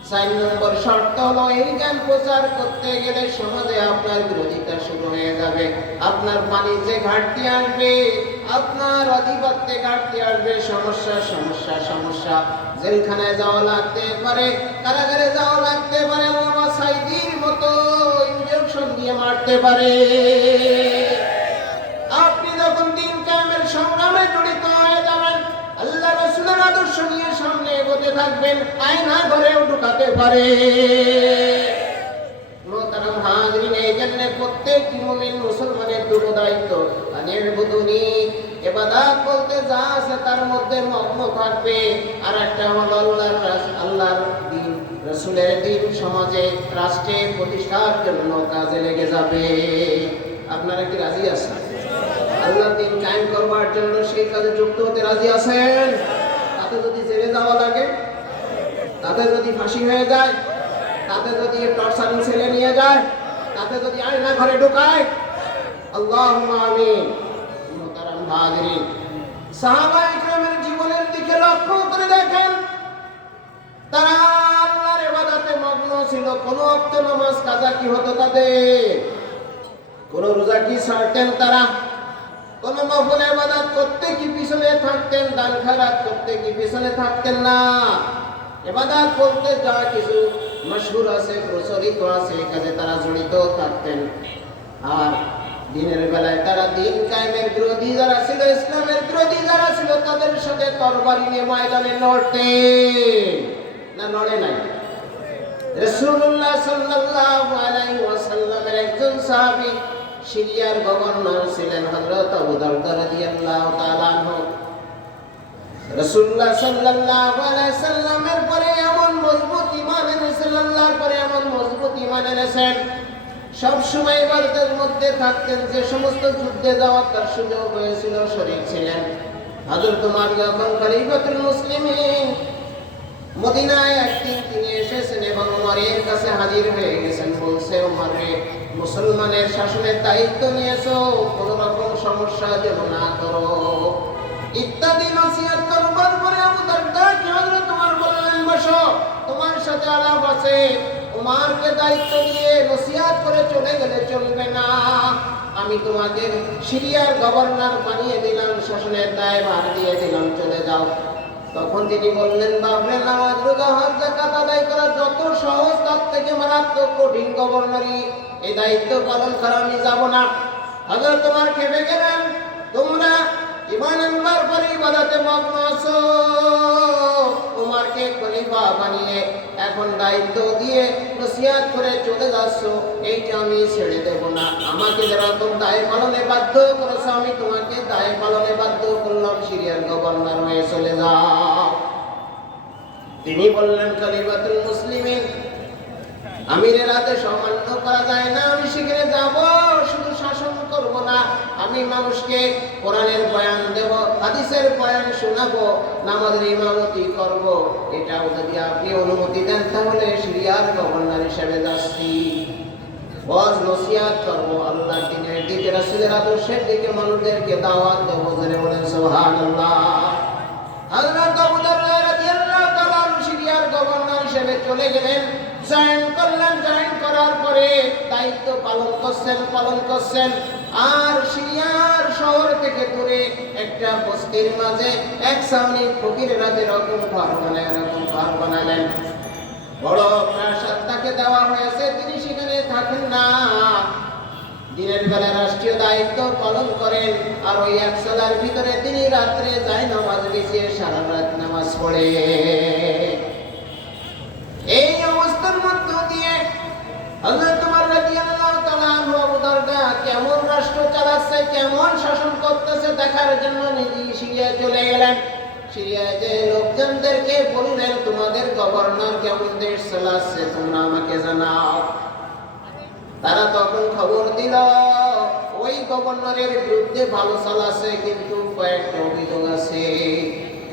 4 নম্বর শর্ত হলো এই জ্ঞান প্রচার করতে গেলে সমাজে আপনার বিরোধিতা শুরু হয়ে যাবে, আপনার বাণিজ্যে ঘাটতি আসবে, আপনার আধিপত্যে ঘাটতি আসবে, সমস্যা সমস্যা সমস্যা, জেলখানায় যাওয়া লাগতে পারে, কারাগারে যাওয়া লাগতে পারে, আল্লামা সাইদির মতো ইনজেকশন দিয়ে মারতে পারে। আপনি যখন দিন কায়েমের সংগ্রামে জড়িত হয়ে যাবেন, আল্লাহ রাসূলের আদর্শ নিয়ে সামনে এগোতে থাকবেন, আয়না ঘরেও ঢুকাতে পারে। মোহতারাম হাজরিন, এই জন্য প্রত্যেকটি মুমিন মুসলমানের দুটো দায়িত্ব, আনিবুদুনি, ইবাদত বলতে যা আছে তার মধ্যে মগ্ন থাকবে, আর একটা হলো আল্লাহর দ্বীন, রাসূলের দ্বীন সমাজে রাষ্ট্রে প্রতিষ্ঠার জন্য কাজে লেগে যাবে। আপনারা কি রাজি আছেন? আল্লাহর দ্বীন কায়েম করবার জন্য সেই কাজে যুক্ত হতে রাজি আছেন? তাতে যদি জেলে যাওয়া লাগে, তাতে যদি ফাঁসি হয়ে যায়, তাতে যদি টর্চারিং সেলে নিয়ে যায়, তাতে যদি আয়না ঘরে ঢুকায়, আল্লাহুম্মা আমিন। মুহতারাম হাজিরিন, সাহাবায়ে কেরামের জীবনের দিকে লক্ষ্য করে দেখেন, তারা আল্লাহর ইবাদতে মগ্ন ছিল। কোন ওয়াক্ত নামাজ কাজা কি হতো তাদের? কোন রোজা কি ছাড়তেন তারা? কোন নফল ইবাদত করতে কি পিছনে থাকতেন? দান খয়রাত করতে কি পিছনে থাকতেন না? ইবাদত বলতে যা কিছু মশহুর আছে, প্রচলিত আছে, কাজে তারা জড়িত থাকতেন। আর দিনের বেলায় তারা দিন কায়েমের বিরোধী যারা ছিল, ইসলামের বিরোধী যারা ছিল, তাদের সাথে তরবারি নিয়ে ময়দানে লড়তেন না? লড়ে নাই? রাসূলুল্লাহ সাল্লাল্লাহু আলাইহি ওয়াসাল্লামের একজন সাহাবী সিরিয়ার গভর্নর ছিলেন হযরত আবু দারদা রাদিয়াল্লাহু তাআলা আনহু। রাসূলুল্লাহ সাল্লাল্লাহু আলাইহি সাল্লামের পরে এমন মজবুত ঈমান এনেছেন, আল্লাহর পরে এমন মজবুত ঈমান এনেছেন, সব সময় ইবাদতের মধ্যে থাকতেন। যে সমস্ত যুদ্ধে যাওয়ার তার সুযোগ হয়েছিল, শরীক ছিলেন। হযরত ওমর যখন খলিফাতুল মুসলিমিন, মদিনায় একদিন তিনি এসেছেন এবং ওমরের কাছে হাজির হয়ে গেছেন। বলছে, ওমর রে, মুসলমানের শাসনের দায়িত্ব নিয়েছো, কোন রকম সমস্যা যেন না করো ইত্যাদি নসিহত করবার পরে আবু দারদা কি হযরত ওমর বললেন, বসো, তোমার সাথে আলাপ আছে। ওমরকে দায়িত্ব দিয়ে নসিহত করে চলে গেলে চলবে না। আমি তোমাকে সিরিয়ার গভর্নর বানিয়ে দিলাম, শাসনের দায়ভার দিয়ে দিলাম, চলে যাও। তখন তিনি বললেন, বাপরে, নামাজ রোজা হজ যাকাত আদায় করা যত সহজ, তার থেকে মারাত্মক কঠিন গভর্নরি, এই দায়িত্ব পালন করা আমি যাব না। হযরত ওমর খেপে গেলেন, তোমরা ঈমান আনবার পরে ইবাদতে মগ্ন আছো, ওমরকে খলিফা বানিয়ে এখন দায়িত্ব দিয়ে নসিহত করে চলে যাচ্ছ, এইটা আমি ছেড়ে দেব না। আমাকে যেরকম দায় পালনে বাধ্য করেছো, আমি তোমাকে দায় পালনে বাধ্য করলাম, সিরিয়ার গভর্নর হয়ে চলে যাও। তিনি বললেন, খলিফাতুল মুসলিমিন, আমিরের আদেশ অমান্য করা যায় না, আমি সেখানে যাব, শুধু শাসন করব না, আমি মানুষকে কোরআনের বয়ান দেব, হাদিসের বয়ান শোনাবো, নামাজের ইমামতি করব। এটাও যদি আপনি অনুমতি দেন, তাহলে সিরিয়ার গভর্নর হিসেবে যাচ্ছি, ওয়াজ নসিহত করব, আল্লাহর দ্বীনের দিকে, রাসূলের আদর্শের দিকে মানুষদেরকে দাওয়াত দেব। জোরে বলেন সুবহানাল্লাহ। হযরত আবু দারদা রাদিয়াল্লাহু তাআলা সিরিয়ার গভর্নর হিসেবে চলে গেলেন, জয়েন করলেন। জয়েন করার পরে দায়িত্ব পালন করছেন। আর সিরিয়ার শহর থেকে দূরে একটা বস্তির মাঝে এক শ্রেণীর ফকিরেরা যেরকম ঘর বানায়, এরকম ঘর বানালেন। বড় প্রাসাদ তাকে দেওয়া হয়েছে, তিনি সেখানে থাকেন না। দিনের বেলা রাষ্ট্রীয় দায়িত্ব পালন করেন, আর ওই একসালার ভিতরে তিনি রাত্রে যায় নামাজ বিছিয়ে সারা রাত নামাজ পড়ে। এই অবস্থার মধ্য দিয়ে হযরত ওমর রাদিয়াল্লাহু তাআলা আনহু আবু দারদা কেমন রাষ্ট্র চালাচ্ছে, কেমন শাসন করতেছে দেখার জন্য নিজে সিরিয়ায় চলে গেলেন। সিরিয়ায় যে লোকজনদেরকে বললেন, তোমাদের গভর্নর কেমন দেশ চালাচ্ছে, তোমরা আমাকে জানাও। তারা তখন খবর দিল, ওই গভর্নরের বিরুদ্ধে ভালো চালাচ্ছে, কিন্তু কয়েকটা অভিযোগ আছে।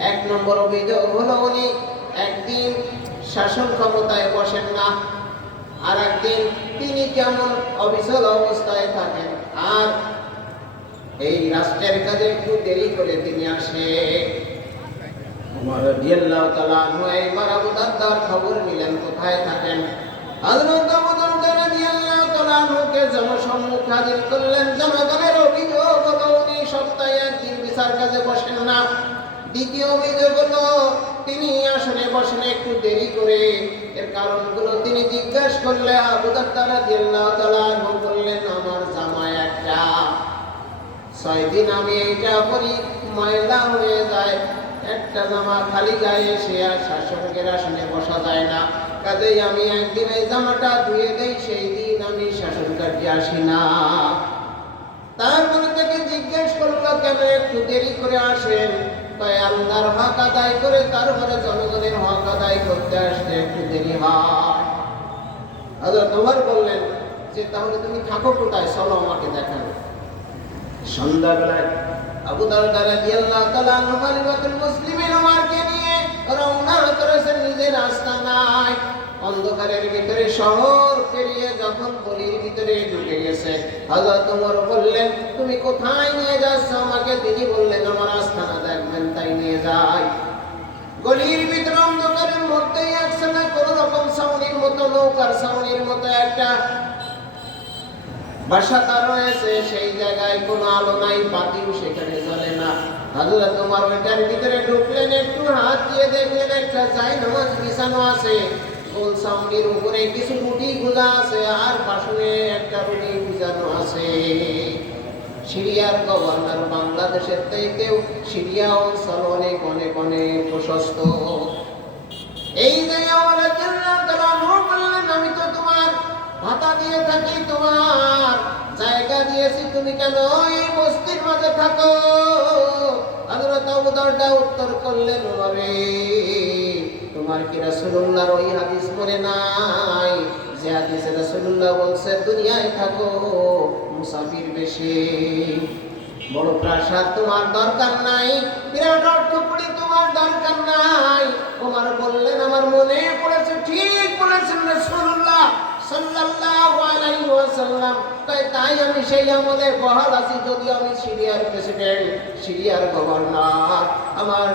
1 নম্বর অভিযোগ হলো, উনি একদিন শাসন ক্ষমতায় বসেন না, আর একদিন তিনি কেমন অবিচল অবস্থায় থাকেন, আর এই রাষ্ট্রের কাজে একটু দেরি করে তিনি আসে। ওমর রাদিয়াল্লাহু তাআলা আনহু এইবার আবু দারদার খবর নিলেন কোথায় থাকেন। হযরত আবু দারদা রাদিয়াল্লাহু তাআলা আনহুকে জনসম্মুখে হাজির করলেন। জনগণের অভিযোগ হলো উনি সপ্তাহে একদিন বিচার কাজে বসেন না। দ্বিতীয় অভিযোগ হলো তিনি আসনে বসেন একটু দেরি করে। এর কারণগুলো তিনি জিজ্ঞাসা করলে আবু দারদা রাদিয়াল্লাহু তাআলা আনহু বললেন, আমার জামায় একটা 6 দিন আমি এইটা পরি ময়লা হয়ে যায়, একটা জামা খালি গায়ে সে আর শাসকের আসনে বসা যায় না, কাজেই আমি একদিন এই জামাটা ধুয়ে দেই, সেই দিন আমি শাসন কার্যে আসি না। তারপরে তাকে জিজ্ঞেস করলো কেন একটু দেরি করে আসেন? তাই আল্লাহর হক আদায় করে তারপরে জনগণের হক আদায় করতে আসতে একটু দেরি হয়। হযরত ওমর বললেন যে তাহলে তুমি থাকো কোথায়, চলো আমাকে দেখানো। সন্ধ্যাবেলায় আবু দারদা রাদিয়াল্লাহু তাআলা আনহু খলিফাতুল মুসলিমিন ওমরকে নিয়ে রওনা করেছেন নিজের আস্তানায়। অন্ধকারের ভিতরে শহর পেরিয়ে যখন গলির ভিতরে ঢুকে গেছে, হযরত ওমর বললেন, তুমি কোথায় নিয়ে যাচ্ছ আমাকে? তিনি বললেন, আমার আস্তানা দেখবেন তাই নিয়ে যাই। গলির ভিতরে অন্ধকারের মধ্যেই একসাথে কোন রকম ছাউনির মতো, নৌকার ছাউনির মতো একটা বাসাটা রয়েছে। সেই জায়গায় কোনো আলো নাই, বাতিও সেখানে জ্বলে না। হযরত ওমর ওইটার ভিতরে ঢুকলেন, একটু হাত দিয়ে দেখলেন একটা জায়নামাজ বিছানো আছে। গোল ছাউনির উপরে কিছু রুটি গুজা আছে, আর পাশে একটা রুটি গুজানো আছে। সিরিয়ার গভর্নর বাংলাদেশের থেকেও সিরিয়া অঞ্চল অনেক অনেক অনেক প্রশস্ত। এই যে আমরা বললেন, আমি তো তোমার ভাতা দিয়ে থাকি, তোমার জায়গা দিয়েছি, তুমি কেন এই বস্তির মাঝে থাকো? হযরত আবু দারদা উত্তর করলেন, ওমরে তোমার কি রাসূলুল্লাহর ওই হাদিস মনে নাই যে হাদিসে রাসূলুল্লাহ বলছে দুনিয়ায় থাকো মুসাফির বেশে, বড় প্রাসাদ তোমার দরকার নাই, বিরাট অর্থকড়ি তোমার দরকার নাই। ওমর বললেন, আমার মনে পড়েছে, ঠিক বলেছেন রাসূলুল্লাহ সাল্লাল্লাহু আলাইহি ওয়াসাল্লাম, তাই আমি সেই আমলে বহাল আছি। যদি আমি সিরিয়ার প্রেসিডেন্ট, সিরিয়ার গভর্নর, আমার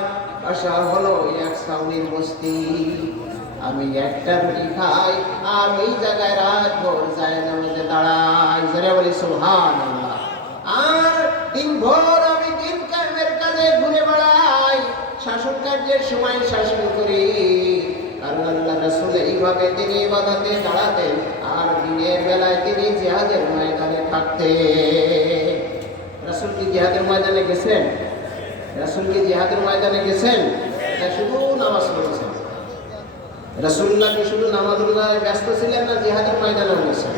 আশা হলো এক ছাউনির বস্তি, আমি একটা রুটি খাই আর ওই জায়গায় রাত ভোর যায় নামাজে দাঁড়াই, যারা বলি সুবহানাল্লাহ। আর দিন ভোর আমি দিন কায়েমের কাজে ঘুরে বেড়াই, শাসন কার্যের সময় শাসন করি। কারণ আল্লাহ রাসূল এইভাবে তিনি ইবাদতে দাঁড়াতেন, আর দিনের বেলায় তিনি জিহাদের ময়দানে থাকতেন। রাসূল কি জিহাদের ময়দানে গেছেন? রাসূল কি জিহাদের ময়দানে গেছেন? না শুধু নামাজ পড়েছেন? রাসূলুল্লাহ কি শুধু নামাজ রোজায় ব্যস্ত ছিলেন, না জিহাদের ময়দানেও গেছেন?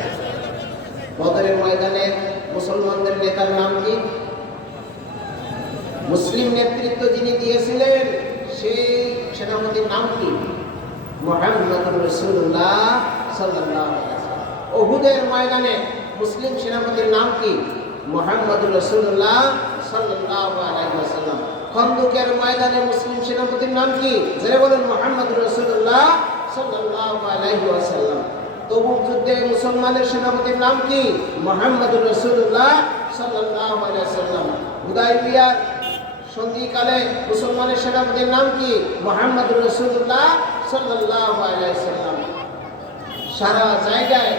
বদরের ময়দানে মুসলমানদের নেতার নাম কি? মুসলিম নেতৃত্ব যিনি দিয়েছিলেন সেই সেনাপতির নাম কি? মুহাম্মদুর রাসূলুল্লাহ সাল্লাল্লাহু আলাইহি ওয়াসাল্লাম। উহুদের ময়দানে মুসলিম সেনাপতির নাম কি? মুহাম্মদুর রাসূলুল্লাহ সাল্লাল্লাহু আলাইহি ওয়াসাল্লাম। খন্দকের ময়দানে মুসলিম সেনাপতির নাম কি? যারা বলেন মুহাম্মদুর রাসূলুল্লাহ সাল্লাল্লাহু আলাইহি ওয়াসাল্লাম। তবুক যুদ্ধে মুসলমানের সেনাপতির নাম কি? মুহাম্মদুর রাসূলুল্লাহ সাল্লাল্লাহু আলাইহি ওয়াসাল্লাম। হুদায়বিয়ার সন্ধিকালে মুসলমানের সেনাপতির নাম কি? মুহাম্মদুর রাসূলুল্লাহ সাল্লাল্লাহু আলাইহি ওয়াসাল্লাম। সারা জায়গায়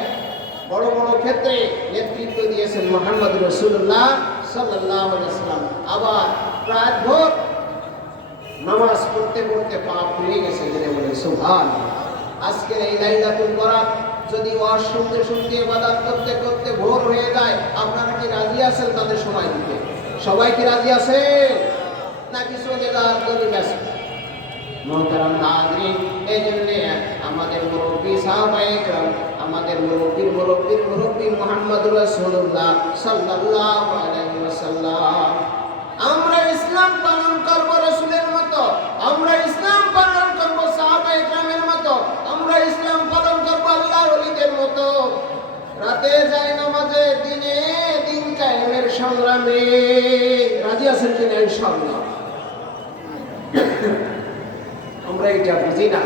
বড় বড় ক্ষেত্রে নেতৃত্ব দিয়েছেন মুহাম্মদুর রাসূলুল্লাহ সাল্লাল্লাহু আলাইহি ওয়াসাল্লাম। আবার রাত ভোর নামাজ পড়তে পড়তে পা ফুলে গেছে, যেটা বলে সুবহানাল্লাহ। আজকের এই লাইলাতুল বরাত যদি ওয়াজ শুনতে শুনতে ইবাদত করতে করতে ভোর হয়ে যায়, আপনারা কি রাজি আছেন তাদের সময় দিতে? সবাই কি রাজি আছেন নাকি চলে যাওয়ার জন্য ব্যস্ত? মুহতারাম হাজরিন, এই জন্য আমাদের মুরব্বী সাহাবায়ে কেরাম, আমাদের মুরব্বীর মুরব্বীর মুরব্বী মুহাম্মদুর রাসূলুল্লাহ সাল্লাল্লাহু আলাইহি ওয়াসাল্লাম, আমরা ইসলাম পালন করব রাসূলের মতো, আমরা ইসলাম পালন করব সাহাবায়ে কেরামের মতো, আমরা ইসলাম পালন করব আল্লাহর ওলিদের মতো। রাতে যায় নামাজে, দিনে দিন কায়েমের সংগ্রামে রাজি আছেন কিনা? ইনশাআল্লাহ। আমরা এটা বুঝি না।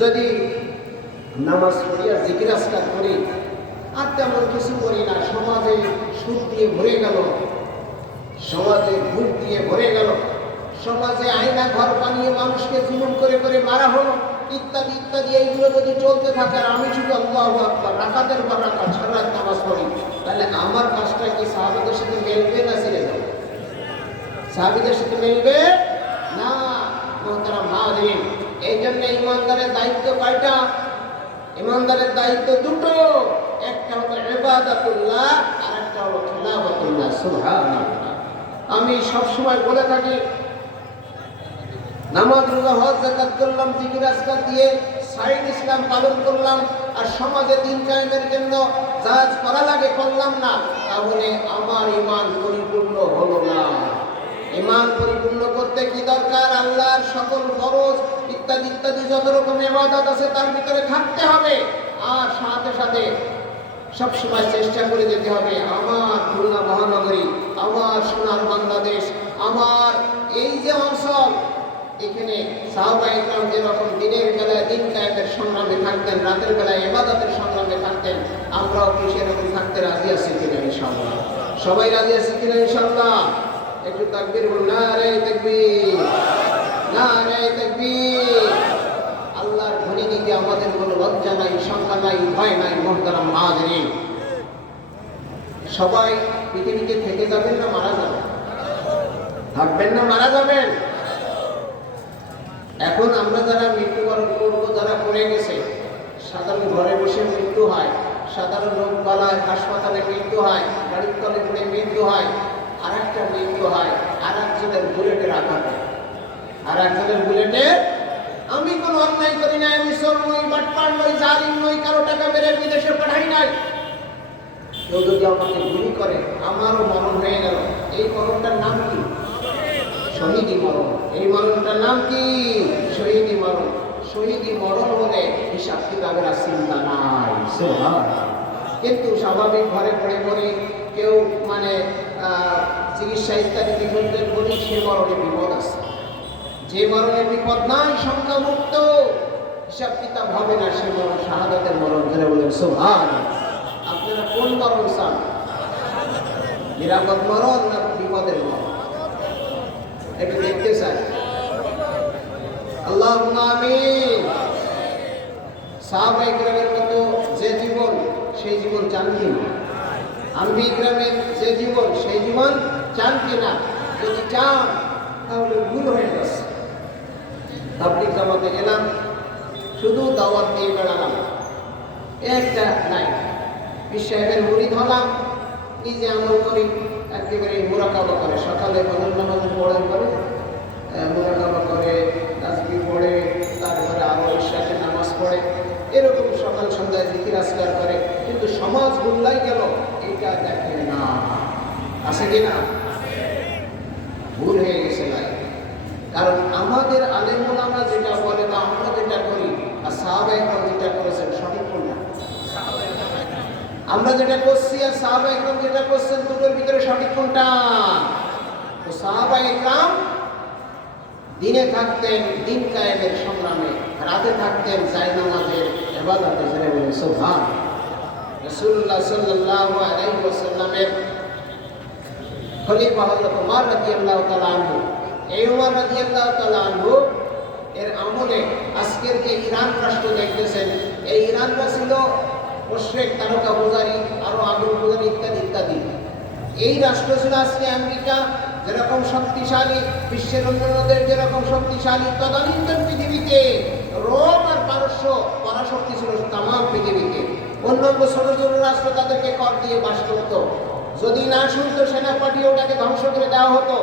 যদি নামাজ পড়ি আর জিকির আজকার করি আর তেমন কিছু করি না, সমাজে সুদ দিয়ে ভরে গেল, সমাজে ঘুষ দিয়ে ভরে গেল, সমাজে আয়না ঘর বানিয়ে মানুষকে জুলুম করে করে মারা হলো, ইত্যাদি ইত্যাদি। এইগুলো যদি চলতে থাকে আর আমি শুধু আল্লাহু আকবার রাকাতের পর রাকাত সারা রাত নামাজ পড়ি, তাহলে আমার কাজটা কি সাহাবাদের সাথে মিলবে না ছেড়ে যাবে? সাহাবীদের সাথে মিলবে না। মুহতারাম হাজিরিন, এই জন্য ইমানদারের দায়িত্ব কয়টা? ইমানদারের দায়িত্ব দুটো, একটা হলো ইবাদাতুল্লাহ আর একটা হলো খিলাফাতুল্লাহ। সুবহানাল্লাহ। আমি সবসময় বলে থাকি, নামাজ রোজা হজ যাকাত করলাম, জিকির আজকার দিয়ে সাইদ ইসলাম পালন করলাম, আর সমাজে দিন কায়েমের জন্য যা করা লাগে করলাম না, তাহলে আমার ঈমান পরিপূর্ণ হলো না। ঈমান পরিপূর্ণ করতে কি দরকার? আল্লাহর সকল ফরজ ইত্যাদি ইত্যাদি যত রকম ইবাদত আছে তার ভিতরে থাকতে হবে, আর সাথে সাথে সবসময় চেষ্টা করে যেতে হবে আমার খুলনা মহানগরী, আমার সোনার বাংলাদেশ, আমার এই যে অঞ্চল, এখানে সাহাবায়ে কেরাম যেরকম দিনের বেলায় দিন কায়েমের সংগ্রামে থাকতেন, রাতের বেলায় ইবাদতের সংগ্রামে থাকতেন, আমরাও কি সেরকম থাকতে রাজি আছি কিনা ইনশাআল্লাহ? সবাই রাজি আছি কিনা ইনশাআল্লাহ? একটু তাকবীর বলুন, নারে তাকবীর, নারে তাকবীর। আল্লাহর ধ্বনি দিতে আমাদের কোনো লজ্জা নাই, শঙ্কা নাই, ভয় নাই। মুহতারাম হাজিরিন, সবাই পৃথিবীতে থেকে যাবেন না মারা যাবেন? থাকবেন না মারা যাবেন? এখন আমরা যারা মৃত্যুবরণ করবো, যারা করে গেছে, সাধারণ ঘরে বসে মৃত্যু হয়, সাধারণ রোগ বালায় হাসপাতালে মৃত্যু হয়, গাড়ির তলে পড়ে মৃত্যু হয়, আর একটা মৃত্যু হয় আর একজনের বুলেটের আঘাতে। আর একজনের বুলেটে, আমি কোনো অন্যায় করি নাই, আমি চোর নই, বাটপার নই, জালিম নই, কারো টাকা মেরে বিদেশে পাঠাই নাই, কেউ যদি আমাকে গুলি করে আমারও মরণ হয়ে গেল, এই মরণটার নাম কি? শহীদি মরণ। এই মরণটার নাম কি? শহীদি মরণ। শহীদি মরণ হলে হিসাব কিতাবের আর চিন্তা নাই। কিন্তু স্বাভাবিক ঘরে পড়ে পড়ে কেউ মানে চিকিৎসা ইত্যাদি বিপদের বলি, সে মরণে বিপদ আছে। যে মরণের বিপদ নাই, সংখ্যা মুক্ত, হিসাব কিতাব হবে না, সে মরণ শাহাদাতের মরণ। ধরে বলেন সুবহানাল্লাহ। আপনারা কোন মরণ চান? নিরাপদ মরণ না বিপদের মরণ? একটু দেখতে চাই। আল্লাহুম্মা আমিন। সাহাবায়ে কেরামের মতো যে জীবন, সেই জীবন চান কিনা? আম্বিয়া কেরামের যে জীবন, সেই জীবন চান কিনা? যদি চান তাহলে ভুল হয়ে গেছে। তাবলীগ জামাতে গেলাম, শুধু দাওয়াত দিয়ে বেড়ালাম, একটা নাই। পীর সাহেবের মুরিদ হলাম, নিজে আমল করি, একেবারে মুরাকাবা করে, সকালে ফজর নামাজ পড়ার পরে মুরাকাবা করে, তাসবিহ পড়ে, তারপরে আরো ইশরাকের নামাজ পড়ে, এরকম সকাল সন্ধ্যায় জিকির আজকার করে, কিন্তু সমাজ গুল্লাই গেল এটা দেখে না। আছে কি না? ভুল হয়ে গেছে ভাই। কারণ আমাদের আলেম ওলামা যেটা বলে বা আমরা যেটা করি, আর সাহাবায়ে কেরাম যেটা করেছেন, সঠিক কোনটা? আমরা যেটা করছি আর সাহাবায়ে কেরাম যেটা করছেন, দুটোর ভিতরে সঠিক কোনটা? তো সাহাবায়ে কেরাম দিনে থাকতেন দিন কায়েমের সংগ্রামে, রাতে থাকতেন জায়নামাজের ইবাদতে। জেনে বলেন সুবহানাল্লাহ। রাসূলুল্লাহ সাল্লাল্লাহু আলাইহি ওয়াসাল্লামের খলিফা হযরত ওমর রাদিয়াল্লাহু তাআলা আনহু, এই ওমর রাদিয়াল্লাহু তাআলা আনহু এর আমলে আজকের যে ইরান রাষ্ট্র দেখতেছেন, এই ইরানরা ছিল মুশরিক, তারকা পূজারী, আরো আগুন পূজারী ইত্যাদি ইত্যাদি। এই রাষ্ট্র ছিল আজকে আমেরিকা যেরকম শক্তিশালী, বিশ্বের অন্যান্য দেশ যেরকম শক্তিশালী, তদানীন্তন পৃথিবীতে রোম আর পারস্য পরাশক্তি ছিল তাম পৃথিবীতে। অন্যান্য ছোট ছোট রাষ্ট্র তাদেরকে কর দিয়ে বাস করত, যদি না শুনতো সেনা পাঠিয়ে ওটাকে ধ্বংস করে দেওয়া হতো।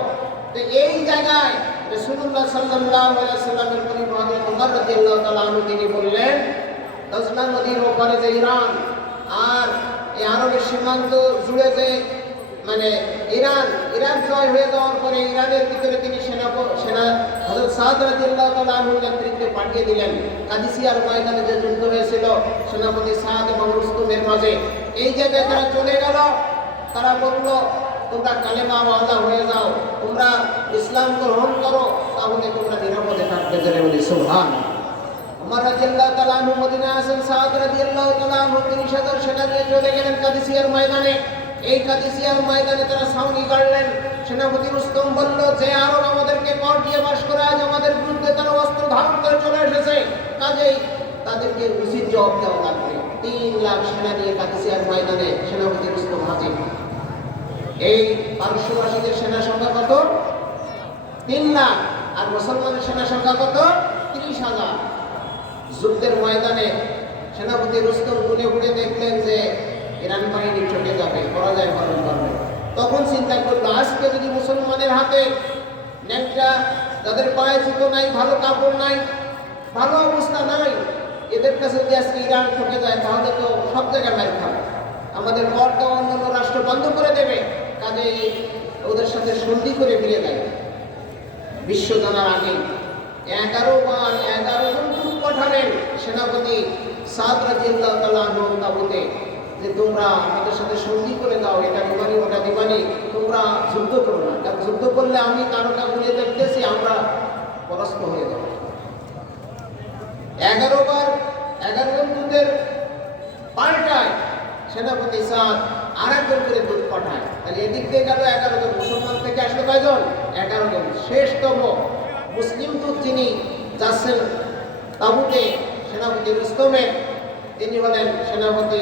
তো এই জায়গায় রাসূলুল্লাহ সাল্লাল্লাহু আলাইহি ওয়াসাল্লামের খলিফা হযরত ওমর রাদিয়াল্লাহু তাআলা আনহু তিনি বললেন, দজলা নদীর ওপারে যে ইরান আর এই আরবের সীমান্ত জুড়ে যে মানে ইরান জয় হয়ে যাওয়ার পরে ইরানের ভিতরে তিনি সেনা হযরত সাদ রাদিয়াল্লাহু তাআলা আনহুর নেতৃত্বে পাঠিয়ে দিলেন। কাদিসিয়ার ময়দানে যে যুদ্ধ হয়েছিল সেনাপতি সাদ এবং রুস্তমের মাঝে, এই জায়গায় তারা চলে গেল। তারা বলল, তোমরা কালেমা ওয়ালা হয়ে যাও, তোমরা ইসলাম গ্রহণ করো, তাহলে তোমরা নিরাপদে থাকবে। জেনে বলি সুবহানাল্লাহ। ওমর রাদিয়াল্লাহু তাআলা আনহু মদিনায় আসেন, সাদ রাদিয়াল্লাহু তাআলা আনহু ৩০,০০০ সেনা নিয়ে চলে গেলেন কাদিসিয়ার ময়দানে। এই কাদিসিয়ার ময়দানে তারা ছাউনি গাড়লেন, সেনাপতি রুস্তম বলল, যে আরব আমাদেরকে কর দিয়ে বাস করে আজ আমাদের বিরুদ্ধে তারা অস্ত্র ধারণ করে চলে এসেছে, কাজেই তাদেরকে উচিত জবাব দেওয়া লাগবে। 3 লাখ সেনা নিয়ে কাদিসিয়ার ময়দানে সেনাপতি রুস্তম হাজির। এই পারস্যবাসীদের সেনা সংখ্যা কত? 3 লাখ। আর মুসলমানের সেনা সংখ্যা কত? 30,000। যুদ্ধের ময়দানে সেনাপতি রুস্তম গুনে গুনে দেখলেন যে ইরান বাহিনী ঠকে যাবে, পরাজয় বরণ করবে। তখন চিন্তা করলো, আজকে যদি মুসলমানের হাতে নেকটা, তাদের পায়ে জুতো নাই, ভালো কাপড় নাই, ভালো অবস্থা নাই, এদের কাছে যদি আজকে ইরান ঠকে যায় তাহলে তো সব জায়গায় মার খাবে, আমাদের করটা অন্যান্য রাষ্ট্র বন্ধ করে দেবে। কাজে ওদের সাথে সন্ধি করে ফিরে যায়। বিশ্ব জানার আগে 11 জন দূত পাঠালেন সেনাপতি সাদ রাদিয়াল্লাহু তাআলা আনহু তাবুতে, যে তোমরা আমাদের সাথে সন্ধি করে দাও, এটা দিবানি ওটা দিবানি, তোমরা যুদ্ধ করো না, কারণ যুদ্ধ করলে আমি তারকা গুলিয়ে দেখতেছি আমরা পরাস্ত হয়ে যাব। 11 জন দূতের পাল্টায় সেনাপতি সাদ আরেকজন করে দূত পাঠায়। তাহলে এদিক দিয়ে গেল 11 জন, মুসলমান থেকে আসলো কয়জন? 11 জন। শেষতম মুসলিম দূত যিনি যাচ্ছেন তাবুতে সেনাপতি রুস্তমের, তিনি হলেন সেনাপতি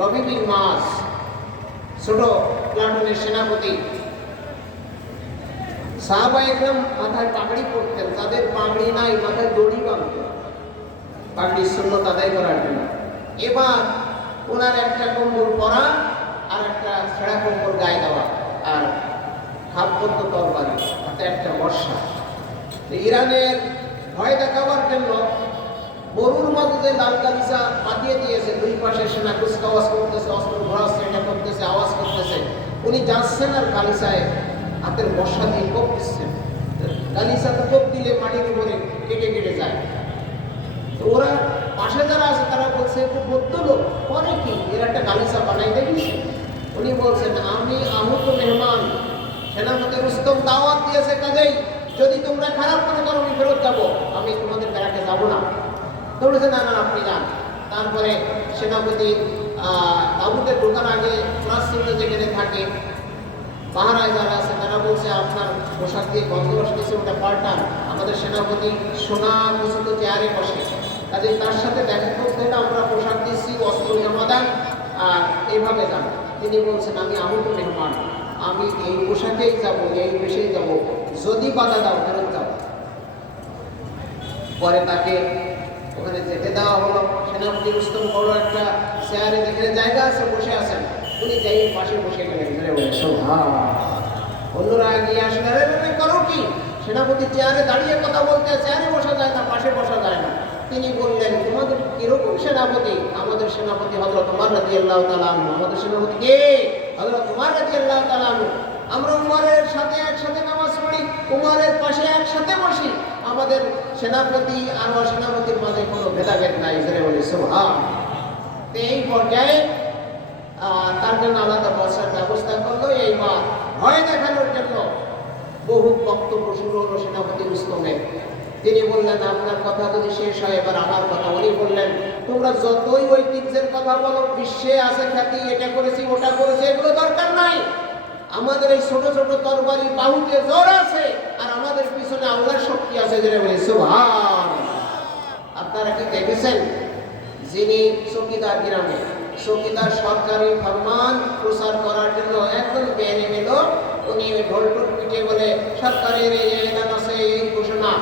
রবি বিন মাস, ছোট প্লাটুনের সেনাপতি। সাহাবায়ে কেরাম মাথায় পাগড়ি পরতেন, তাদের পাগড়ি নাই, মাথায় দড়ি বাঁধতেন পাগড়ির সুন্নত আদায় করার জন্য। এবার ওনার একটা কম্বল পরা আর একটা ছেঁড়া কম্বল গায়ে দেওয়া, আর খাপবদ্ধ তরবারি, হাতে একটা বর্ষা। ইরানের ভয় দেখাবার জন্য মরুর মধ্যে লাল গালিচা পাঠিয়ে দিয়েছে, দুই পাশে সেনা কুচকাওয়াজ করতেছে, অস্ত্র ঘোরাচ্ছে, এটা করতেছে, আওয়াজ করতেছে। উনি যাচ্ছেন আর গালিচায় হাতের বর্ষা দিয়ে কোপ দিচ্ছেন। গালিচাতে কোপ দিলে মাটির উপরে কেটে কেটে যায়। তো ওরা পাশে যারা আছে তারা বলছে, একটু বদ্ধ লোক পরে কি, এর একটা গালিচা বানাই দেখিস। উনি বলছেন, আমি আহত মেহমান, সেনাপতি রুস্তম দাওয়াত দিয়েছে, কাজেই যদি তোমরা খারাপ মনে করো আমি ফেরত যাবো, আমি তোমাদের বেড়াকে যাবো না। তো বলেছে, না না আপনি যান। তারপরে সেনাপতি তাবুতে ঢোকার আগে প্রাশ্চিত্য যেখানে থাকে পাহারায় যারা আছে তারা বলছে, আপনার পোশাক দিয়ে গন্ধ আসতেছে, ওটা পাল্টান। আমাদের সেনাপতি সোনা খচিত চেয়ারে বসে, কাজে তার সাথে দেখা করতে হলে আমরা পোশাক দিচ্ছি, অস্ত্র জমা দেন আর এইভাবে যান। তিনি বলছেন, আমি আহত মেহমান, আমি এই পোশাকেই যাবো, এই বেশেই যাবো, যদি বাধা দাও ফেরত যাও। পরে তাকে ওখানে যেতে দেওয়া হলো। সেনাপতি রুস্তম বড় একটা চেয়ারে যেখানে জায়গা আছে বসে আছেন, উনি যাই পাশে বসে গেলেন। অন্যরা এগিয়ে আসলে, আরে করো কি? সেনাপতি চেয়ারে দাঁড়িয়ে কথা বলতে, চেয়ারে বসা যায় না, পাশে বসা যায় না। তিনি বললেন, তোমাদের কিরকম সেনাপতি? আমাদের সেনাপতি হযরত উমর রাদিয়াল্লাহু তাআলা আনহু। আমাদের সেনাপতি কে? হযরত উমর রাদিয়াল্লাহু তাআলা আনহু। আমরা উমরের সাথে একসাথে নামাজ পড়ি, উমরের পাশে একসাথে বসি, আমাদের সেনাপতি আর সেনাপতির মাঝে কোনো ভেদাভেদ নাই। জোরে বলি সুবহান। এই পর্যায়ে তার জন্য আলাদা বসার ব্যবস্থা করলো। এইবার ভয় দেখানোর জন্য বহু বক্তব্য শুরু হলো সেনাপতি রুস্তমের। তিনি বললেন, আপনার কথা যদি শেষ হয় এবার আমার কথা। উনি বললেন, তোমরা যতই ঐতিহ্যের কথা বলো, বিশ্বে আছে খ্যাতি, এটা করেছি ওটা করেছি, এগুলো দরকার নাই। আমাদের এই ছোট ছোট তরবারি বাহুতে জোর আছে, আর আমাদের পিছনে আল্লাহর শক্তি আছে। যেটা বলি সুবহান। আপনারা কি দেখেছেন, যিনি চৌকিদার গ্রামে, চৌকিদার সরকারি ফরমান প্রচার করার জন্য একজন বেনে মেল, উনি ওই ঢোলটোল পিঠে বলে সরকারের এই এলান আছে, এই ঘোষণা।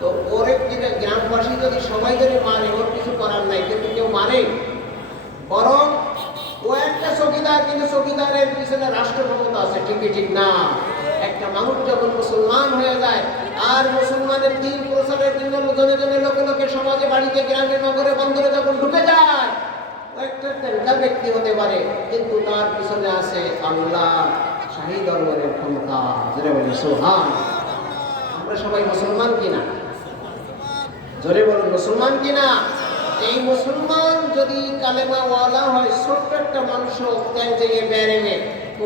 তো ওর একদিকে গ্রামবাসী যদি সবাই যদি মারে, ওর কিছু করার নাই, কিন্তু কেউ মারে, বরং ও একটা চৌকিদার, কিন্তু চৌকিদারের পিছনে রাষ্ট্র ক্ষমতা আছে। ঠিকই ঠিক না? একটা মানুষ যখন মুসলমান হয়ে যায় আর মুসলমানের দিন প্রচারের জন্য জনে জনে লোকে লোকে সমাজে, বাড়িতে, গ্রামে, নগরে, বন্দরে যখন ঢুকে যায়, ও একটা তেলকা ব্যক্তি হতে পারে, কিন্তু তার পিছনে আছে আল্লাহ, শাহী দরবারের ক্ষমতা। জোরে বলি সুবহান। আমরা সবাই মুসলমান কিনা? জোরে বলুন, মুসলমান কিনা? এই মুসলমান যদি কালেমা ওয়ালা হয়, ছোট্ট একটা মানুষ ত্যাগ থেকে বেরেমে,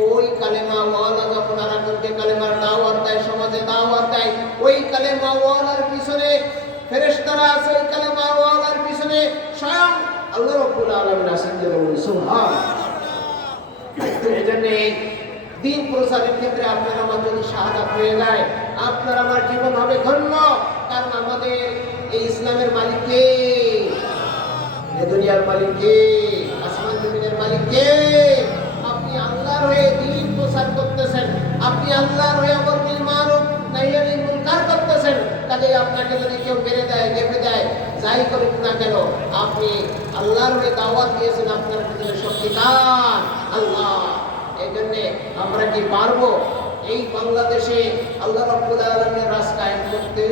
ওই কালেমা ওয়ালা যখন আর একজনকে কালেমার দাওয়াত দেয়, সমাজে দাওয়াত দেয়, ওই কালেমা ওয়ালার পিছনে ফেরেশতারা আছে, ওই কালেমা ওয়ালার পিছনে স্বয়ং আল্লাহ রাব্বুল আলামিন আছেন। জোরে বলুন সুবহান। এজন্য দিন প্রচারের ক্ষেত্রে আপনার আমার যদি শাহাদাত হয়ে যায়, আপনার আমার জীবন হবে ধন্য। কারণ আমাদের এই ইসলামের মালিক কে? এই দুনিয়ার মালিক কে? আসমান জমিনের মালিক কে? আপনি আল্লাহর হয়ে দিন প্রচার করতেছেন, আপনি আল্লাহর হয়ে আমর বিল মারুফ নাহি আনিল মুনকার করতেছেন। কাজে আপনাকে যদি কেউ মেরে দেয়, গেঁপে দেয়, যাই করুক না কেন, আপনি আল্লাহর হয়ে দাওয়াত দিয়েছেন, আপনার ভিতরে শক্তি কার? আল্লাহ। এই জন্যে আমরা কি পারবো এই বাংলাদেশে আল্লাহ রাব্বুল আলামিনের রাজ কায়েম করতে?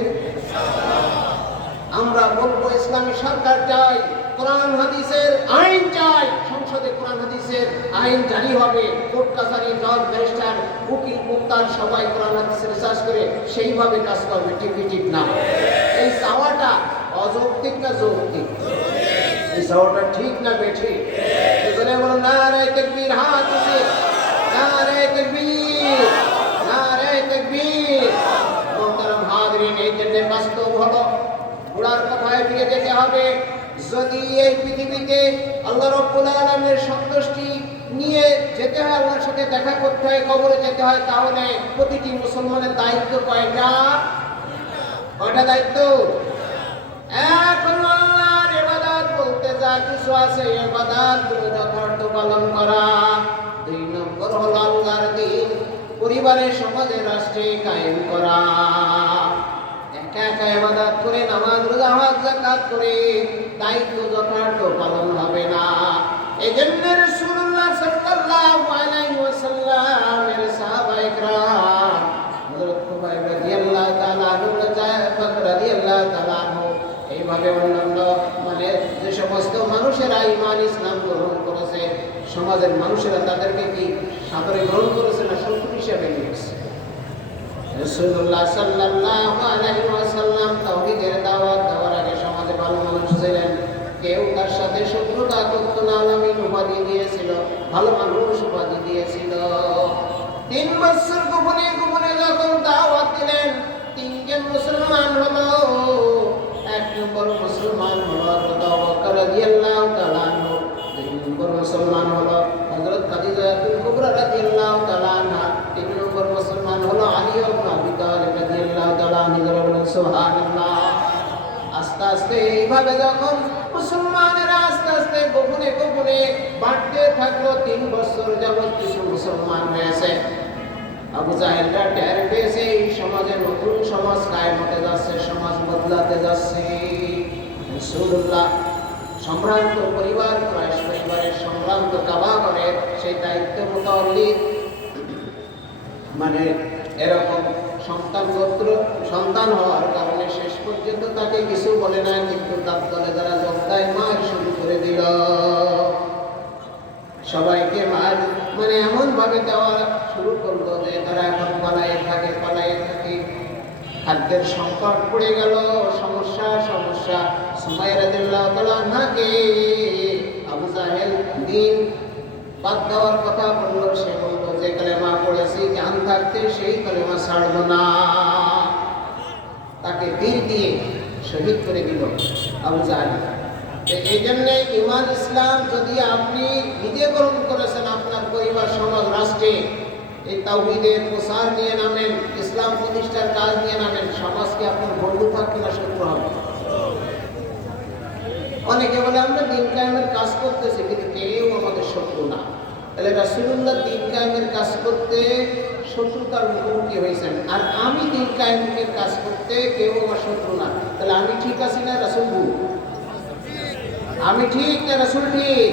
আমরা বলবো ইসলামী সরকার চাই, কোরআন হাদিসের আইন চাই, সংসদে কোরআন হাদিসের আইন জারি হবে, কোর্ট কাছারি জজ ব্যারিস্টার উকিল মুক্তার সবাই কোরআন হাদিসের রিসার্চ করে সেইভাবে কাজ করবে। ঠিক না? এই চাওয়াটা অযৌক্তিক না যৌক্তিক? এই চাওয়াটা ঠিক না বেঠিক? এজন্য বলো নারে তাকবীর, হাত উঠে নারে তাকবীর, নারে তাকবীর। মোহতারাম হাজরিন, এই জন্য বাস্তব হলো গোড়ার কথায় ফিরে যেতে হবে। যদি এই পৃথিবীতে আল্লাহ রাব্বুল আলামিনের সন্তুষ্টি নিয়ে যেতে হয়, আল্লাহর সাথে দেখা করতে হয়, কবরে যেতে হয়, তাহলে প্রতিটি মুসলমানের দায়িত্ব কয়টা? কয়টা দায়িত্ব? এক হলো আল্লাহর ইবাদত বলতে যা কিছু আছে ইবাদত গুলো যথার্থ পালন করা। দুই নম্বর হলো আল্লাহর দ্বীন পরিবারে, সমাজে, রাষ্ট্রে কায়েম করা। একা একা ইবাদত করে, নামাজ রোজা হজ যাকাত করে দায়িত্ব যথার্থ পালন হবে না। এজন্য রাসূলুল্লাহ সাল্লাল্লাহু আলাইহি ওয়াসাল্লামের সাহাবায়ে কেরাম হযরত খুবাইব রাদিয়াল্লাহু তাআলা আনহু, জাফর রাদিয়াল্লাহু তাআলা আনহু, এইভাবে অন্যান্য মানে যে সমস্ত মানুষেরা ঈমান ইসলাম গ্রহণ করেছে, সমাজের মানুষেরা তাদেরকে কি সাদরে গ্রহণ করেছে না শত্রু হিসেবে নিয়েছে? রাসূলুল্লাহ সাল্লাল্লাহু আলাইহি ওয়াসাল্লাম তাওহীদের দাওয়াত দেওয়ার আগে সমাজে ভালো মানুষ ছিলেন, কেউ তার সাথে শত্রুতা করত না। আলামিন উপাধি দিয়েছিল, ভালো মানুষ উপাধি দিয়েছিল। 3 বছর গোপনে গোপনে যখন দাওয়াত দিলেন, 3জন মুসলমান হলো। 1 নম্বর মুসলমান হলো হযরত আবু বকর রাদিয়াল্লাহু তাআলা আনহু, 2 নম্বর মুসলমান হলো হযরত খাদিজাতুল কুবরা রাদিয়াল্লাহু তাআলা আনহা, 3 নম্বর মুসলমান হলো আলী ইবনে আবি তালিব রাদিয়াল্লাহু তাআলা আনহু। সুবহানাল্লাহ। আস্তে আস্তে এইভাবে যখন মুসলমানেরা আস্তে আস্তে গোপনে গোপনে বাড়তে থাকলো, 3 বছর যাবত কিছু মুসলমান হয়েছে। আবু জাহেলরা টের পেয়েছে এই সমাজে নতুন সমাজ কায়েম হতে যাচ্ছে, সমাজ বদলাতে যাচ্ছে। রাসূলুল্লাহ সম্ভ্রান্ত পরিবার, কুরাইশ পরিবারের সম্ভ্রান্ত কাবা ঘরের সেই দায়িত্ব মুতাল্লিক মানে এরকম সন্তান হওয়ার কারণে শেষ পর্যন্ত তাকে কিছু বলে না, কিন্তু তার দলে যারা যোগদায় মার শুরু করে দিল। সবাইকে মার মানে এমন ভাবে দেওয়া শুরু করলো যে তারা এখন পালায়ে থাকে। খাদ্যের সংকট পড়ে গেল, সমস্যা। সুমাইয়া রাদিয়াল্লাহু তাআলা আনহাকে আবু জাহেল দিন বাদ দেওয়ার কথা বলল। সে বলল যে কালেমা পড়েছি জান থাকতে সেই কালেমা ছাড়ব না। তাকে তীর দিয়ে শহীদ করে দিল আবু জাহেল। এই জন্য ঈমান ইসলাম যদি আপনি নিজে গ্রহণ করেছেন, আপনার পরিবার, সমাজ, রাষ্ট্রে এই তাওহীদের প্রসার নিয়ে নামেন, ইসলাম প্রতিষ্ঠার কাজ নিয়ে নামেন, সমাজকে আপনার বন্ধু থাকবে না শত্রু হবে? অনেকে বলে আমরা দিন কায়েমের কাজ করতেছি, কিন্তু কেউ আমাদের শত্রু না। তাহলে রাসূলুল্লাহ দিন কায়েমের কাজ করতে শত্রুতার মুখোমুখি হয়েছেন, আর আমি দিন কায়েমের কাজ করতে কেউ আমার শত্রু না। তাহলে আমি ঠিক আছি না রাসূল ভুল? আমি ঠিক না রাসূল ঠিক?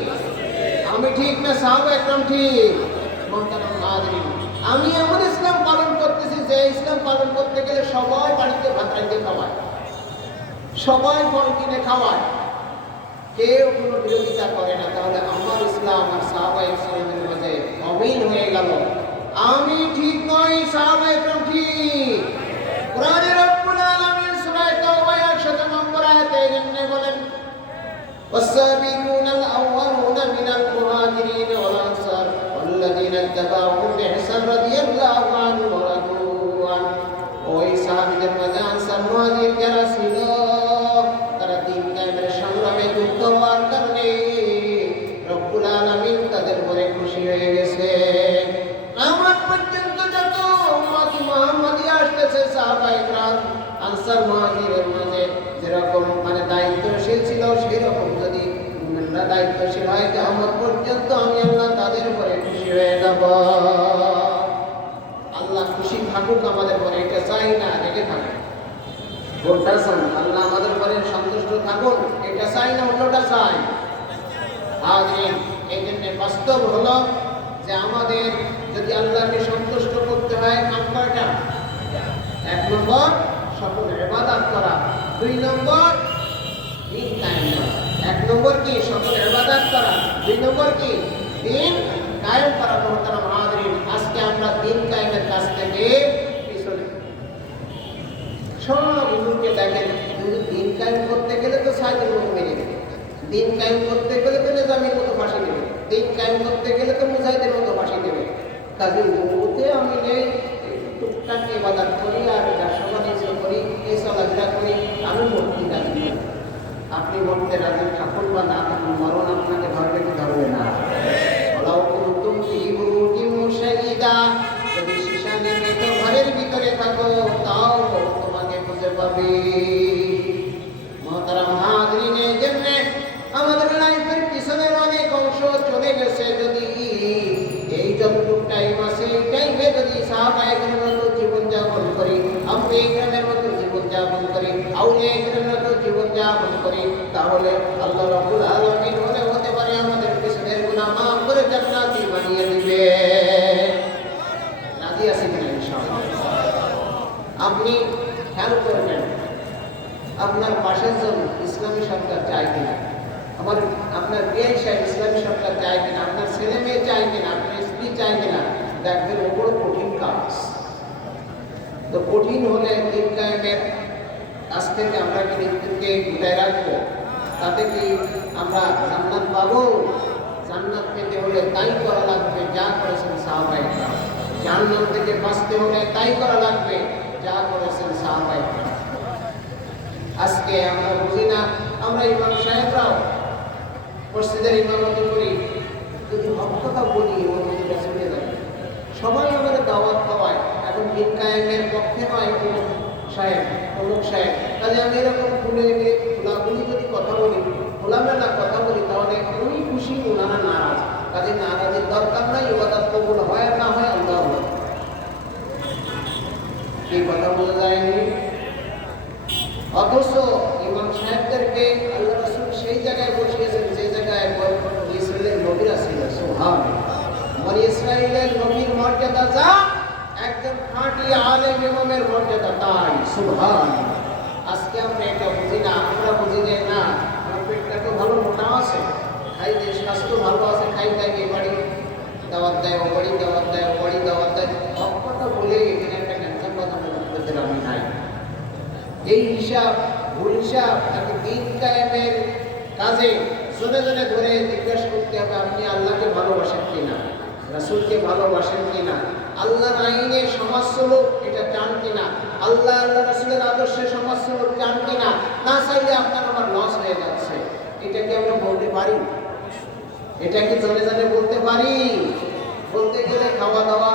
আমি ঠিক না সাহাবা একরাম ঠিক? মোহতারাম হাজরিন, আমি এমন ইসলাম পালন করতেছি যে ইসলাম পালন করতে গেলে সবাই বাড়িতে ভাত রাইতে খাওয়ায়, সবাই ফল কিনে খাওয়ায়, কেউ কোনো বিরোধিতা করে না। তাহলে আমার ইসলাম আর সাহাবা ইসলামের মাঝে অমিল হয়ে গেল। আমি ঠিক নই, সাহাবা একরাম ঠিক। কোরআনে রব্বুল আলামিন সূরা তাওবা 100 নম্বর আয়াতে এজন্য বলেন والسابقون الأولون من المهاجرين والأنصار والذين اتبعوهم بإحسان رضي الله عنهم ورضوا عنه। ওই সাহাবীদের মাঝে আনসার মুহাজির যারা ছিল, তারা দিন কায়েমের সংগ্রামে যুক্ত হওয়ার কারণে রব্বুল আলামিন তাদের উপরে খুশি হয়ে গেছে। আমার পর্যন্ত যত উম্মত মুহাম্মাদি আসতেছে সাহাবায়ে কেরাম আনসার মুহাজিরের মাঝে যেরকম দায়িত্বশীল ছিল সেই রকম যদি মুমিনরা দায়িত্বশীল হয় কিয়ামত পর্যন্ত আমি আল্লাহ তাদের উপরে খুশি হয়ে যাব। আল্লাহ খুশি থাকুক আমাদের উপরে, এটা চাই না রেখে থাকুক। কোনটা চান? আল্লাহ আমাদের উপরে সন্তুষ্ট থাকুন, এটা চাই না অন্যটা চাই। হাজির, এই জন্য বাস্তব হলো যে আমাদের যদি আল্লাহকে সন্তুষ্ট করতে হয় কাম কয়টা? 1 নম্বর সকল ইবাদত করা, 2 নম্বর দিন কায়েম করা। 1 নম্বর কি? সকল ইবাদত করা, 2 নম্বর কি? দিন কায়েম করা। মোহতারাম হাজিরিন, আজকে আমরা দিন কায়েমের কাছ থেকে পিছনে। সব লোকে দেখেন দিন কায়েম করতে গেলে তো সাইদের মতো মেরে দেবে, দিন কায়েম করতে গেলে তো নিজামের মতো ফাঁসি দেবে, দিন কায়েম করতে গেলে তো মুজাহিদের মতো ফাঁসি দেবে। কাজে ওতে আমি নেই, টুকটাক ইবাদত করি আর ব্যবসা-বাণিজ্য করি, এই চলাফেরা করি, আমি মরতে রাজি নই। আপনি মরতে রাজি থাকুন বা না থাকুন, মরণ আপনাকে ধরবে কি ধরবে না? যদি সীসা নির্মিত ঘরের ভিতরে থাকো তাও তোমাকে খুঁজে পাবে। মুহতারাম হাজিরিন, এই জন্য আমাদের লাইফের পিছনের অনেক অংশ চলে গেছে। যদি এই যতটুকু টাইম আছে এই টাইমে যদি সাহাবায়ে কেরামের মতো জীবনযাপন করি, আম্বিয়া কেরামের মতো জীবনযাপন করি, আউলিয়া কেরামের মতো জীবনযাপন করি, তাহলে আল্লাহ রাব্বুল আলামিন হতে পারে আমাদের পিছনের গুনাহ মাফ করে জান্নাতি বানিয়ে দিবে। রাজি আছেন কিনা? ইনশাআল্লাহ। আপনি খেয়াল করবেন আপনার পাশের জন ইসলামী সরকার চায় কিনা, আপনার বিয়ে সাহেব ইসলামী সরকার চায় কিনা, আপনার ছেলে মেয়ে চায় কিনা, আপনার স্ত্রী চায় কিনা, দেখবেন ওপর কঠিন কাজ। তো কঠিন হলে দিন কায়েমের কাছ থেকে আমরা কি নিজেদেরকে গুটায় রাখবো? তাতে কি আমরা জান্নাত পাবো? জান্নাত পেতে হলে তাই করা লাগবে যা করেছেন সাহাবায়ে কেরাম। জাহান্নাম থেকে বাঁচতে হলে তাই করা লাগবে যা করেছেন সাহাবায়ে কেরাম। আজকে আমরা বুঝি না, আমরা ইমাম সাহেবরাও মসজিদের ইমামতি করি, যদি হক কথা বলি মসজিদটা চলে যাবে। সবাই আমাদের দাওয়াত খাওয়ায়, এখন দিন কায়েমের পক্ষে নয় অমুক সাহেব অমুক সাহেব। কাজে আমি এরকম খোলাখুলি যদি কথা বলি, খোলামেলা কথা বলি, তাহলে উনি খুশি ওনারা নারাজ। কাজে নারাজের দরকার নাই, ইবাদত কবুল হয় আর না হয় আল্লাহ। এই কথা বোঝা যায়নি? অথচ ইমাম সাহেবদেরকে আল্লাহ রাসূল সেই জায়গায় বসিয়েছেন যে জায়গায় ইসরায়েলের নবীরা ছিল। সুবহানাল্লাহ। বনি ইসরায়েলের নবীর মর্যাদা যা, একজন খাঁটি আলেম ইমামের মর্যাদা তাই। সুবহানাল্লাহ। আজকে আমরা এটা বুঝি না, আমরা বুঝি যে না আমার পেটটা তো ভালো মোটা আছে, খাই দেশ স্বাস্থ্য ভালো আছে, খাই তাই এই বাড়ি দাওয়াত দেয়, ও বাড়ি দাওয়াত দেয়, ও বাড়ি দাওয়াত দেয়, সব কথা বলে এখানে একটা ক্যান্সার কথা বলতে আমি নাই। এই হিসাব ভুল হিসাব। তাকে দিন কায়েমের কাজে জনে জনে ধরে জিজ্ঞাসা করতে হবে আপনি আল্লাহকে ভালোবাসেন কিনা, রাসূলকে ভালোবাসেন কিনা, আল্লাহর আইনে সমাজ চলুক এটা চান কিনা, আল্লাহ রাসূলের আদর্শে সমাজ চলুক চান কিনা। না চাইলে আপনার আমার লস হয়ে যাচ্ছে। এটা কি আমরা বলতে পারি? এটা কি জনে জনে বলতে পারি? বলতে গেলে খাওয়া দাওয়া